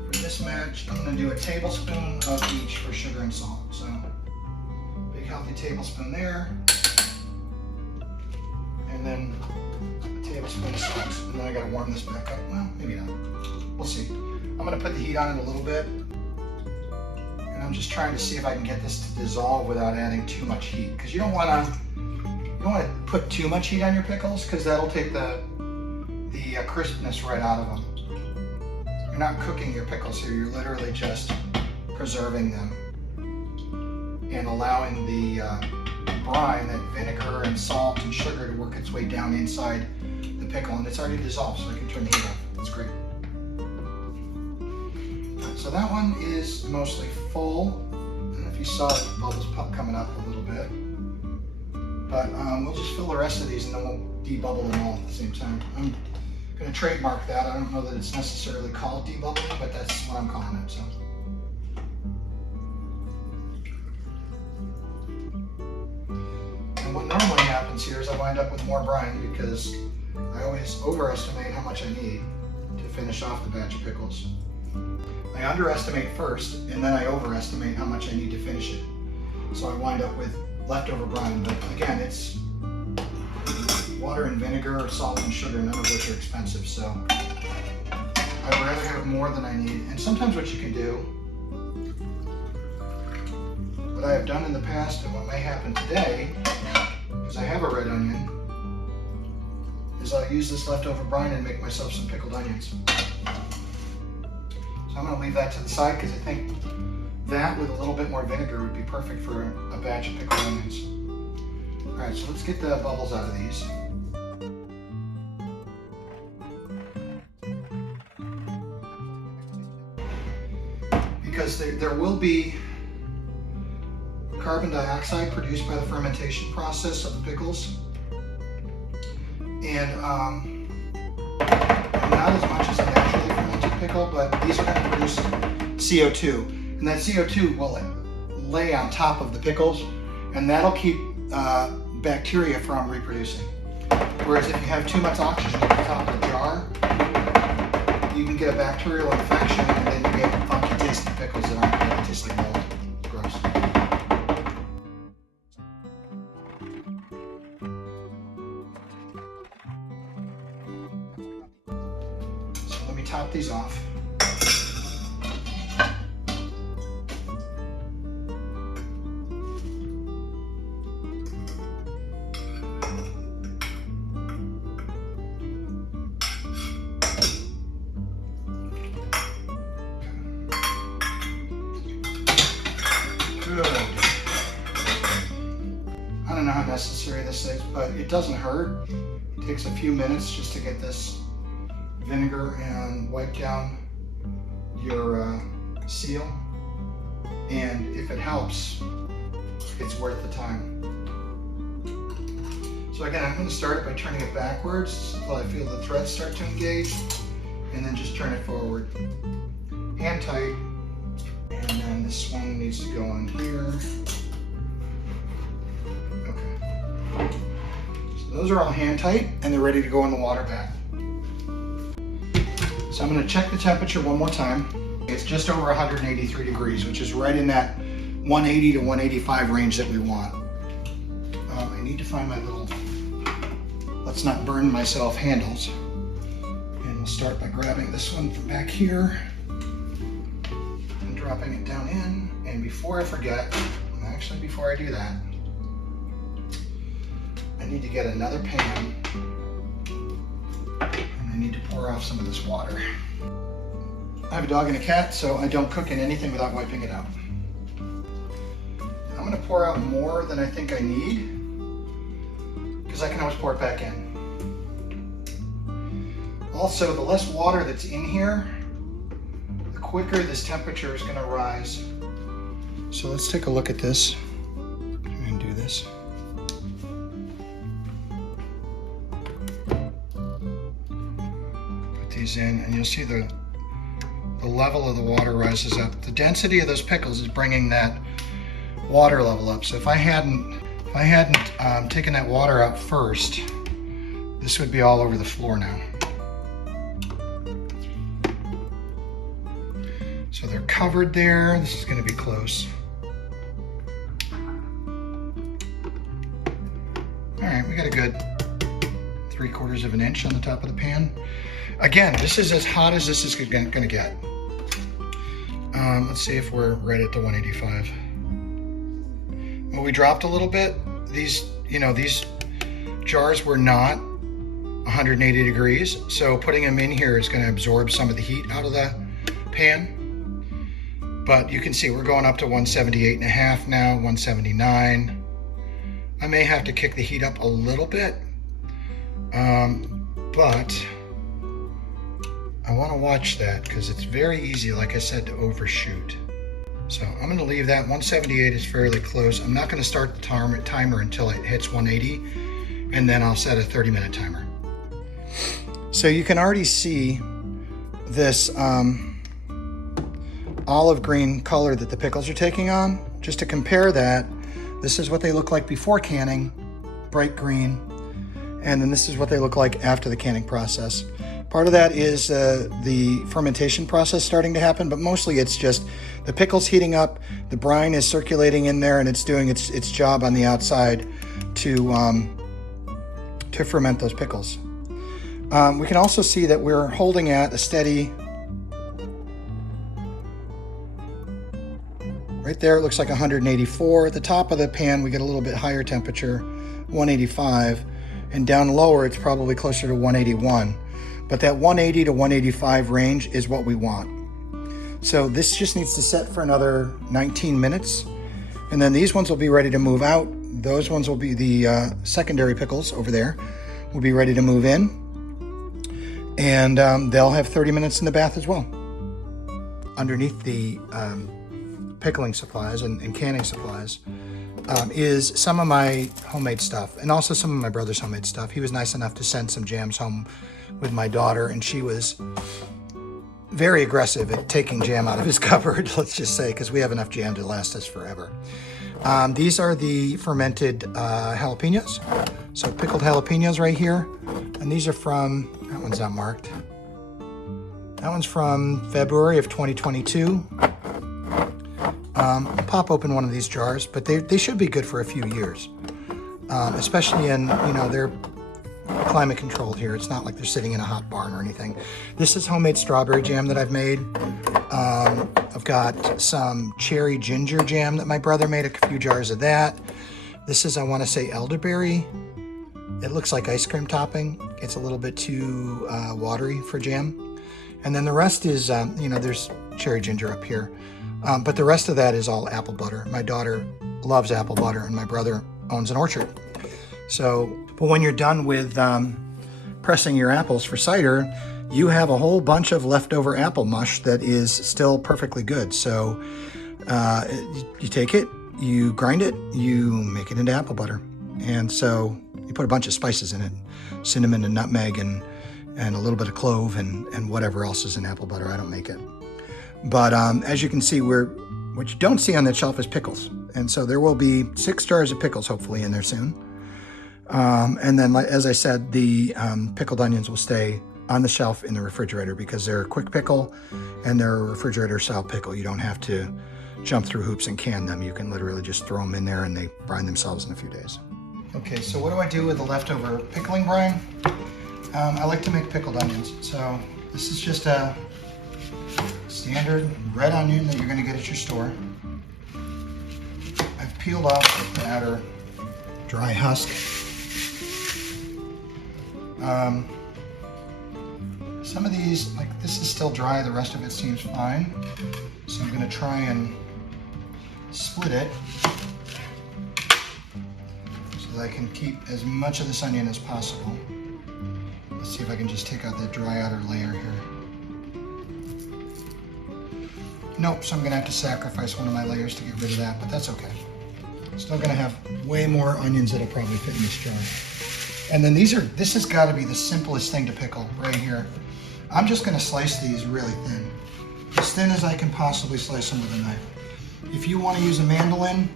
for this match, I'm going to do a tablespoon of each for sugar and salt. So, big healthy tablespoon there, and then a tablespoon of salt. And then I got to warm this back up. Well, maybe not. We'll see. I'm going to put the heat on it a little bit, and I'm just trying to see if I can get this to dissolve without adding too much heat, because you don't want to put too much heat on your pickles, because that'll take the crispness right out of them. You're not cooking your pickles here, you're literally just preserving them. and allowing the brine, that vinegar and salt and sugar, to work its way down inside the pickle. And it's already dissolved, so I can turn the heat off. That's great. So that one is mostly full. I don't know if you saw the bubbles coming up a little bit. But we'll just fill the rest of these and then we'll debubble them all at the same time. I'm going to trademark that. I don't know that it's necessarily called debubbling, but that's what I'm calling it. So. And what normally happens here is I wind up with more brine because I always overestimate how much I need to finish off the batch of pickles. I underestimate first, and then I overestimate how much I need to finish it. So I wind up with leftover brine, but again, it's water and vinegar or salt and sugar, none of which are expensive, so I'd rather have more than I need. And sometimes what you can do, what I have done in the past and what may happen today, because I have a red onion, is I'll use this leftover brine and make myself some pickled onions. So I'm going to leave that to the side because I think that with a little bit more vinegar would be perfect for a batch of pickled onions. Alright, so let's get the bubbles out of these. Because there will be carbon dioxide produced by the fermentation process of the pickles. And not as much as a naturally fermented pickle, but these are going to produce CO2. And that CO2 will lay on top of the pickles, and that'll keep bacteria from reproducing. Whereas if you have too much oxygen at the top of the jar, you can get a bacterial infection, and then you get funky tasting pickles that aren't going to taste like mold. It's gross. So let me top these off. Good. I don't know how necessary this is, but it doesn't hurt. It takes a few minutes just to get this vinegar and wipe down your seal. And if it helps, it's worth the time. So again, I'm going to start it by turning it backwards until I feel the threads start to engage, and then just turn it forward. Hand tight. And then this one needs to go on here. Okay. So those are all hand tight and they're ready to go in the water bath. So I'm going to check the temperature one more time. It's just over 183 degrees, which is right in that 180 to 185 range that we want. I need to find my little, let's not burn myself, handles. And we'll start by grabbing this one from back here. Dropping it down in, and before I forget, actually before I do that, I need to get another pan and I need to pour off some of this water. I have a dog and a cat, so I don't cook in anything without wiping it out. I'm going to pour out more than I think I need because I can always pour it back in. Also, the less water that's in here, quicker this temperature is going to rise. So let's take a look at this. I'm going to do this. Put these in, and you'll see the level of the water rises up. The density of those pickles is bringing that water level up. So if I hadn't taken that water out first, this would be all over the floor now. So they're covered there. This is going to be close. All right, we got a good 3/4 of an inch on the top of the pan. Again, this is as hot as this is going to get. Let's see if we're right at the 185. Well, we dropped a little bit. These jars were not 180 degrees, so putting them in here is going to absorb some of the heat out of the pan. But you can see we're going up to 178.5 now, 179. I may have to kick the heat up a little bit, but I want to watch that because it's very easy, like I said, to overshoot. So I'm going to leave that. 178 is fairly close. I'm not going to start the timer until it hits 180, and then I'll set a 30-minute timer. So you can already see this olive green color that the pickles are taking on. Just to compare that, this is what they look like before canning, bright green, and then this is what they look like after the canning process. Part of that is the fermentation process starting to happen, but mostly it's just the pickles heating up, the brine is circulating in there, and it's doing its job on the outside to ferment those pickles. We can also see that we're holding at a steady, right there it looks like 184. At the top of the pan we get a little bit higher temperature, 185, and down lower it's probably closer to 181. But that 180 to 185 range is what we want. So this just needs to set for another 19 minutes. And then these ones will be ready to move out. Those ones will be the secondary pickles over there. Will be ready to move in. And they'll have 30 minutes in the bath as well. Underneath the pickling supplies and canning supplies is some of my homemade stuff and also some of my brother's homemade stuff. He was nice enough to send some jams home with my daughter, and she was very aggressive at taking jam out of his cupboard, let's just say, because we have enough jam to last us forever. These are the fermented jalapenos. So pickled jalapenos right here. And these are from, that one's not marked. That one's from February of 2022. I'll pop open one of these jars, but they should be good for a few years. Especially in, they're climate controlled here. It's not like they're sitting in a hot barn or anything. This is homemade strawberry jam that I've made. I've got some cherry ginger jam that my brother made, a few jars of that. This is, I want to say, elderberry. It looks like ice cream topping. It's a little bit too watery for jam. And then the rest is, there's cherry ginger up here. But the rest of that is all apple butter. My daughter loves apple butter, and my brother owns an orchard. So, but when you're done with pressing your apples for cider, you have a whole bunch of leftover apple mush that is still perfectly good. So you take it, you grind it, you make it into apple butter. And so you put a bunch of spices in it, cinnamon and nutmeg and a little bit of clove and whatever else is in apple butter. I don't make it. But as you can see, what you don't see on that shelf is pickles. And so there will be 6 jars of pickles hopefully in there soon. And then, as I said, the pickled onions will stay on the shelf in the refrigerator because they're a quick pickle and they're a refrigerator style pickle. You don't have to jump through hoops and can them. You can literally just throw them in there and they brine themselves in a few days. Okay, so what do I do with the leftover pickling brine? I like to make pickled onions. So this is just a standard red onion that you're going to get at your store. I've peeled off the outer dry husk. Some of these, like this is still dry, the rest of it seems fine. So I'm going to try and split it so that I can keep as much of this onion as possible. Let's see if I can just take out that dry outer layer here. Nope, so I'm going to have to sacrifice one of my layers to get rid of that, but that's okay. Still going to have way more onions that'll probably fit in this jar. And then this has got to be the simplest thing to pickle right here. I'm just going to slice these really thin. As thin as I can possibly slice them with a knife. If you want to use a mandolin,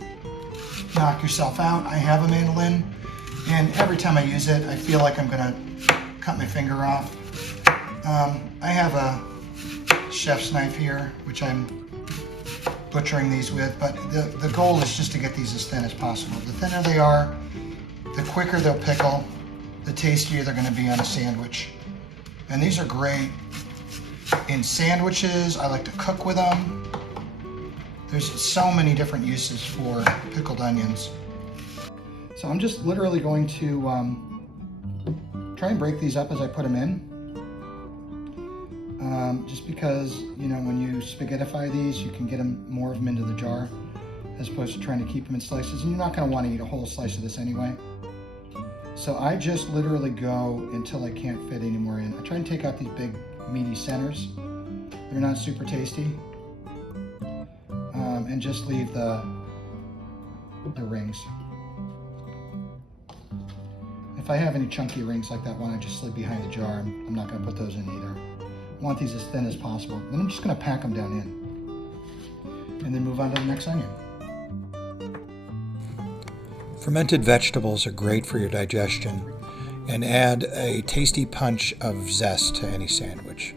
knock yourself out. I have a mandolin, and every time I use it, I feel like I'm going to cut my finger off. I have a chef's knife here, which I'm butchering these with, but the goal is just to get these as thin as possible. The thinner they are, the quicker they'll pickle, the tastier they're going to be on a sandwich. And these are great in sandwiches. I like to cook with them. There's so many different uses for pickled onions. So I'm just literally going to try and break these up as I put them in. just because, you know, when you spaghettify these, you can get more of them into the jar as opposed to trying to keep them in slices, and you're not going to want to eat a whole slice of this anyway. So I just literally go until I can't fit any more in. I try and take out these big meaty centers. They're not super tasty. And just leave the rings. If I have any chunky rings like that one I just slid behind the jar, I'm not going to put those in either. I want these as thin as possible. Then I'm just going to pack them down in. And then move on to the next onion. Fermented vegetables are great for your digestion and add a tasty punch of zest to any sandwich.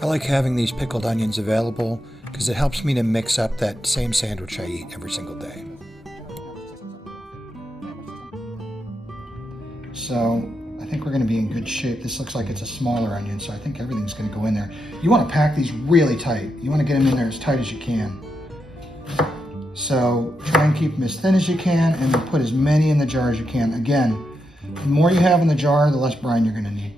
I like having these pickled onions available because it helps me to mix up that same sandwich I eat every single day. So I think we're going to be in good shape. This looks like it's a smaller onion, so I think everything's going to go in there. You want to pack these really tight. You want to get them in there as tight as you can. So try and keep them as thin as you can, and then put as many in the jar as you can. Again, the more you have in the jar, the less brine you're going to need.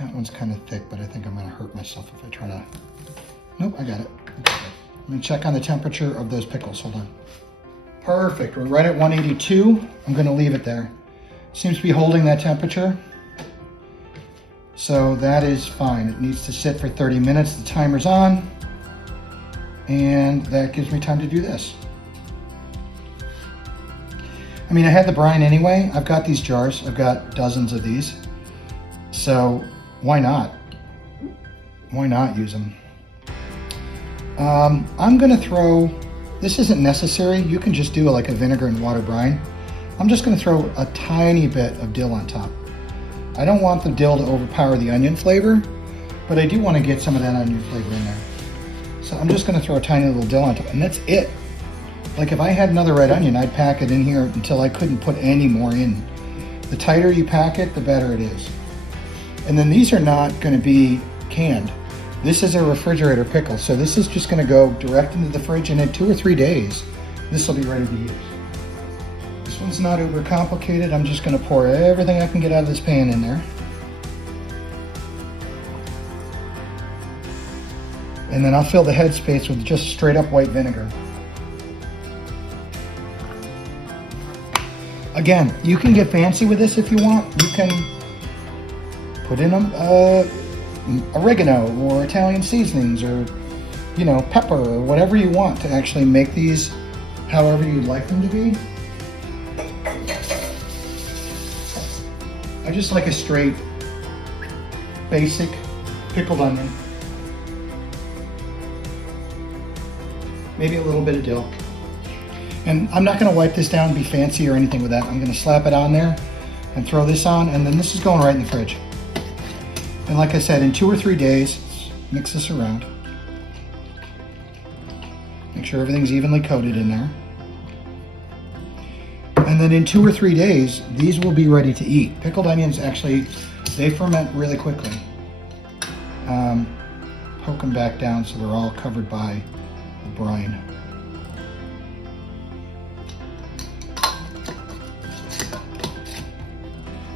That one's kind of thick, but I think I'm going to hurt myself if I try to... Nope, I got it. I'm going to check on the temperature of those pickles. Hold on. Perfect. We're right at 182. I'm going to leave it there. Seems to be holding that temperature. So that is fine. It needs to sit for 30 minutes. The timer's on. And that gives me time to do this. I mean, I had the brine anyway. I've got these jars. I've got dozens of these. So why not? Why not use them? I'm gonna throw, this isn't necessary. You can just do like a vinegar and water brine. I'm just gonna throw a tiny bit of dill on top. I don't want the dill to overpower the onion flavor, but I do want to get some of that onion flavor in there. So I'm just gonna throw a tiny little dill on top, and that's it. Like if I had another red onion, I'd pack it in here until I couldn't put any more in. The tighter you pack it, the better it is. And then these are not gonna be canned. This is a refrigerator pickle, so this is just gonna go direct into the fridge, and in 2 or 3 days, this will be ready to use. This one's not uber complicated. I'm just gonna pour everything I can get out of this pan in there. And then I'll fill the head space with just straight up white vinegar. Again, you can get fancy with this if you want. You can put in oregano or Italian seasonings, or, you know, pepper, or whatever you want to actually make these however you'd like them to be. I just like a straight, basic pickled onion. Maybe a little bit of dill. And I'm not gonna wipe this down and be fancy or anything with that. I'm gonna slap it on there and throw this on, and then this is going right in the fridge. And like I said, in 2 or 3 days, mix this around. Make sure everything's evenly coated in there. And then in 2 or 3 days, these will be ready to eat. Pickled onions, actually, they ferment really quickly. Poke them back down so they're all covered by the brine.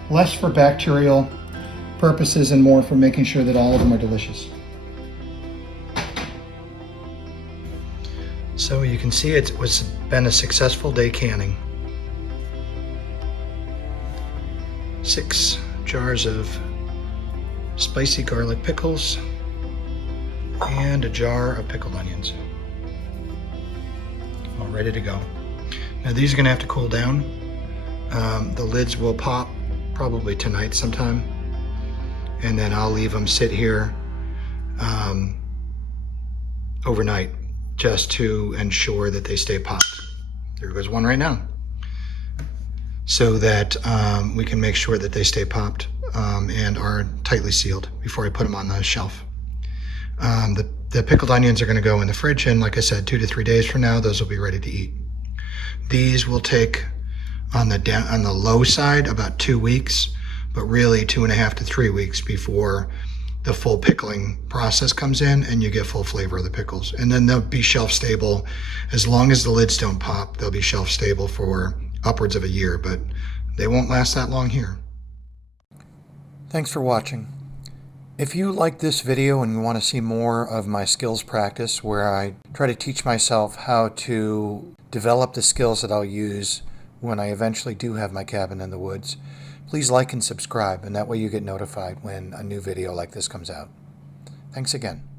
Less for bacterial purposes and more for making sure that all of them are delicious. So you can see it's been a successful day canning. 6 jars of spicy garlic pickles and a jar of pickled onions. All ready to go. Now these are gonna have to cool down. The lids will pop probably tonight sometime, and then I'll leave them sit here overnight just to ensure that they stay popped. There goes one right now. So that we can make sure that they stay popped and are tightly sealed before I put them on the shelf. The pickled onions are gonna go in the fridge, and like I said, 2 to 3 days from now, those will be ready to eat. These will take, on the low side, about 2 weeks, but really 2.5 to 3 weeks before the full pickling process comes in and you get full flavor of the pickles. And then they'll be shelf stable. As long as the lids don't pop, they'll be shelf stable for upwards of a year, but they won't last that long here. Thanks for watching. If you like this video and you want to see more of my skills practice, where I try to teach myself how to develop the skills that I'll use when I eventually do have my cabin in the woods, please like and subscribe, and that way you get notified when a new video like this comes out. Thanks again.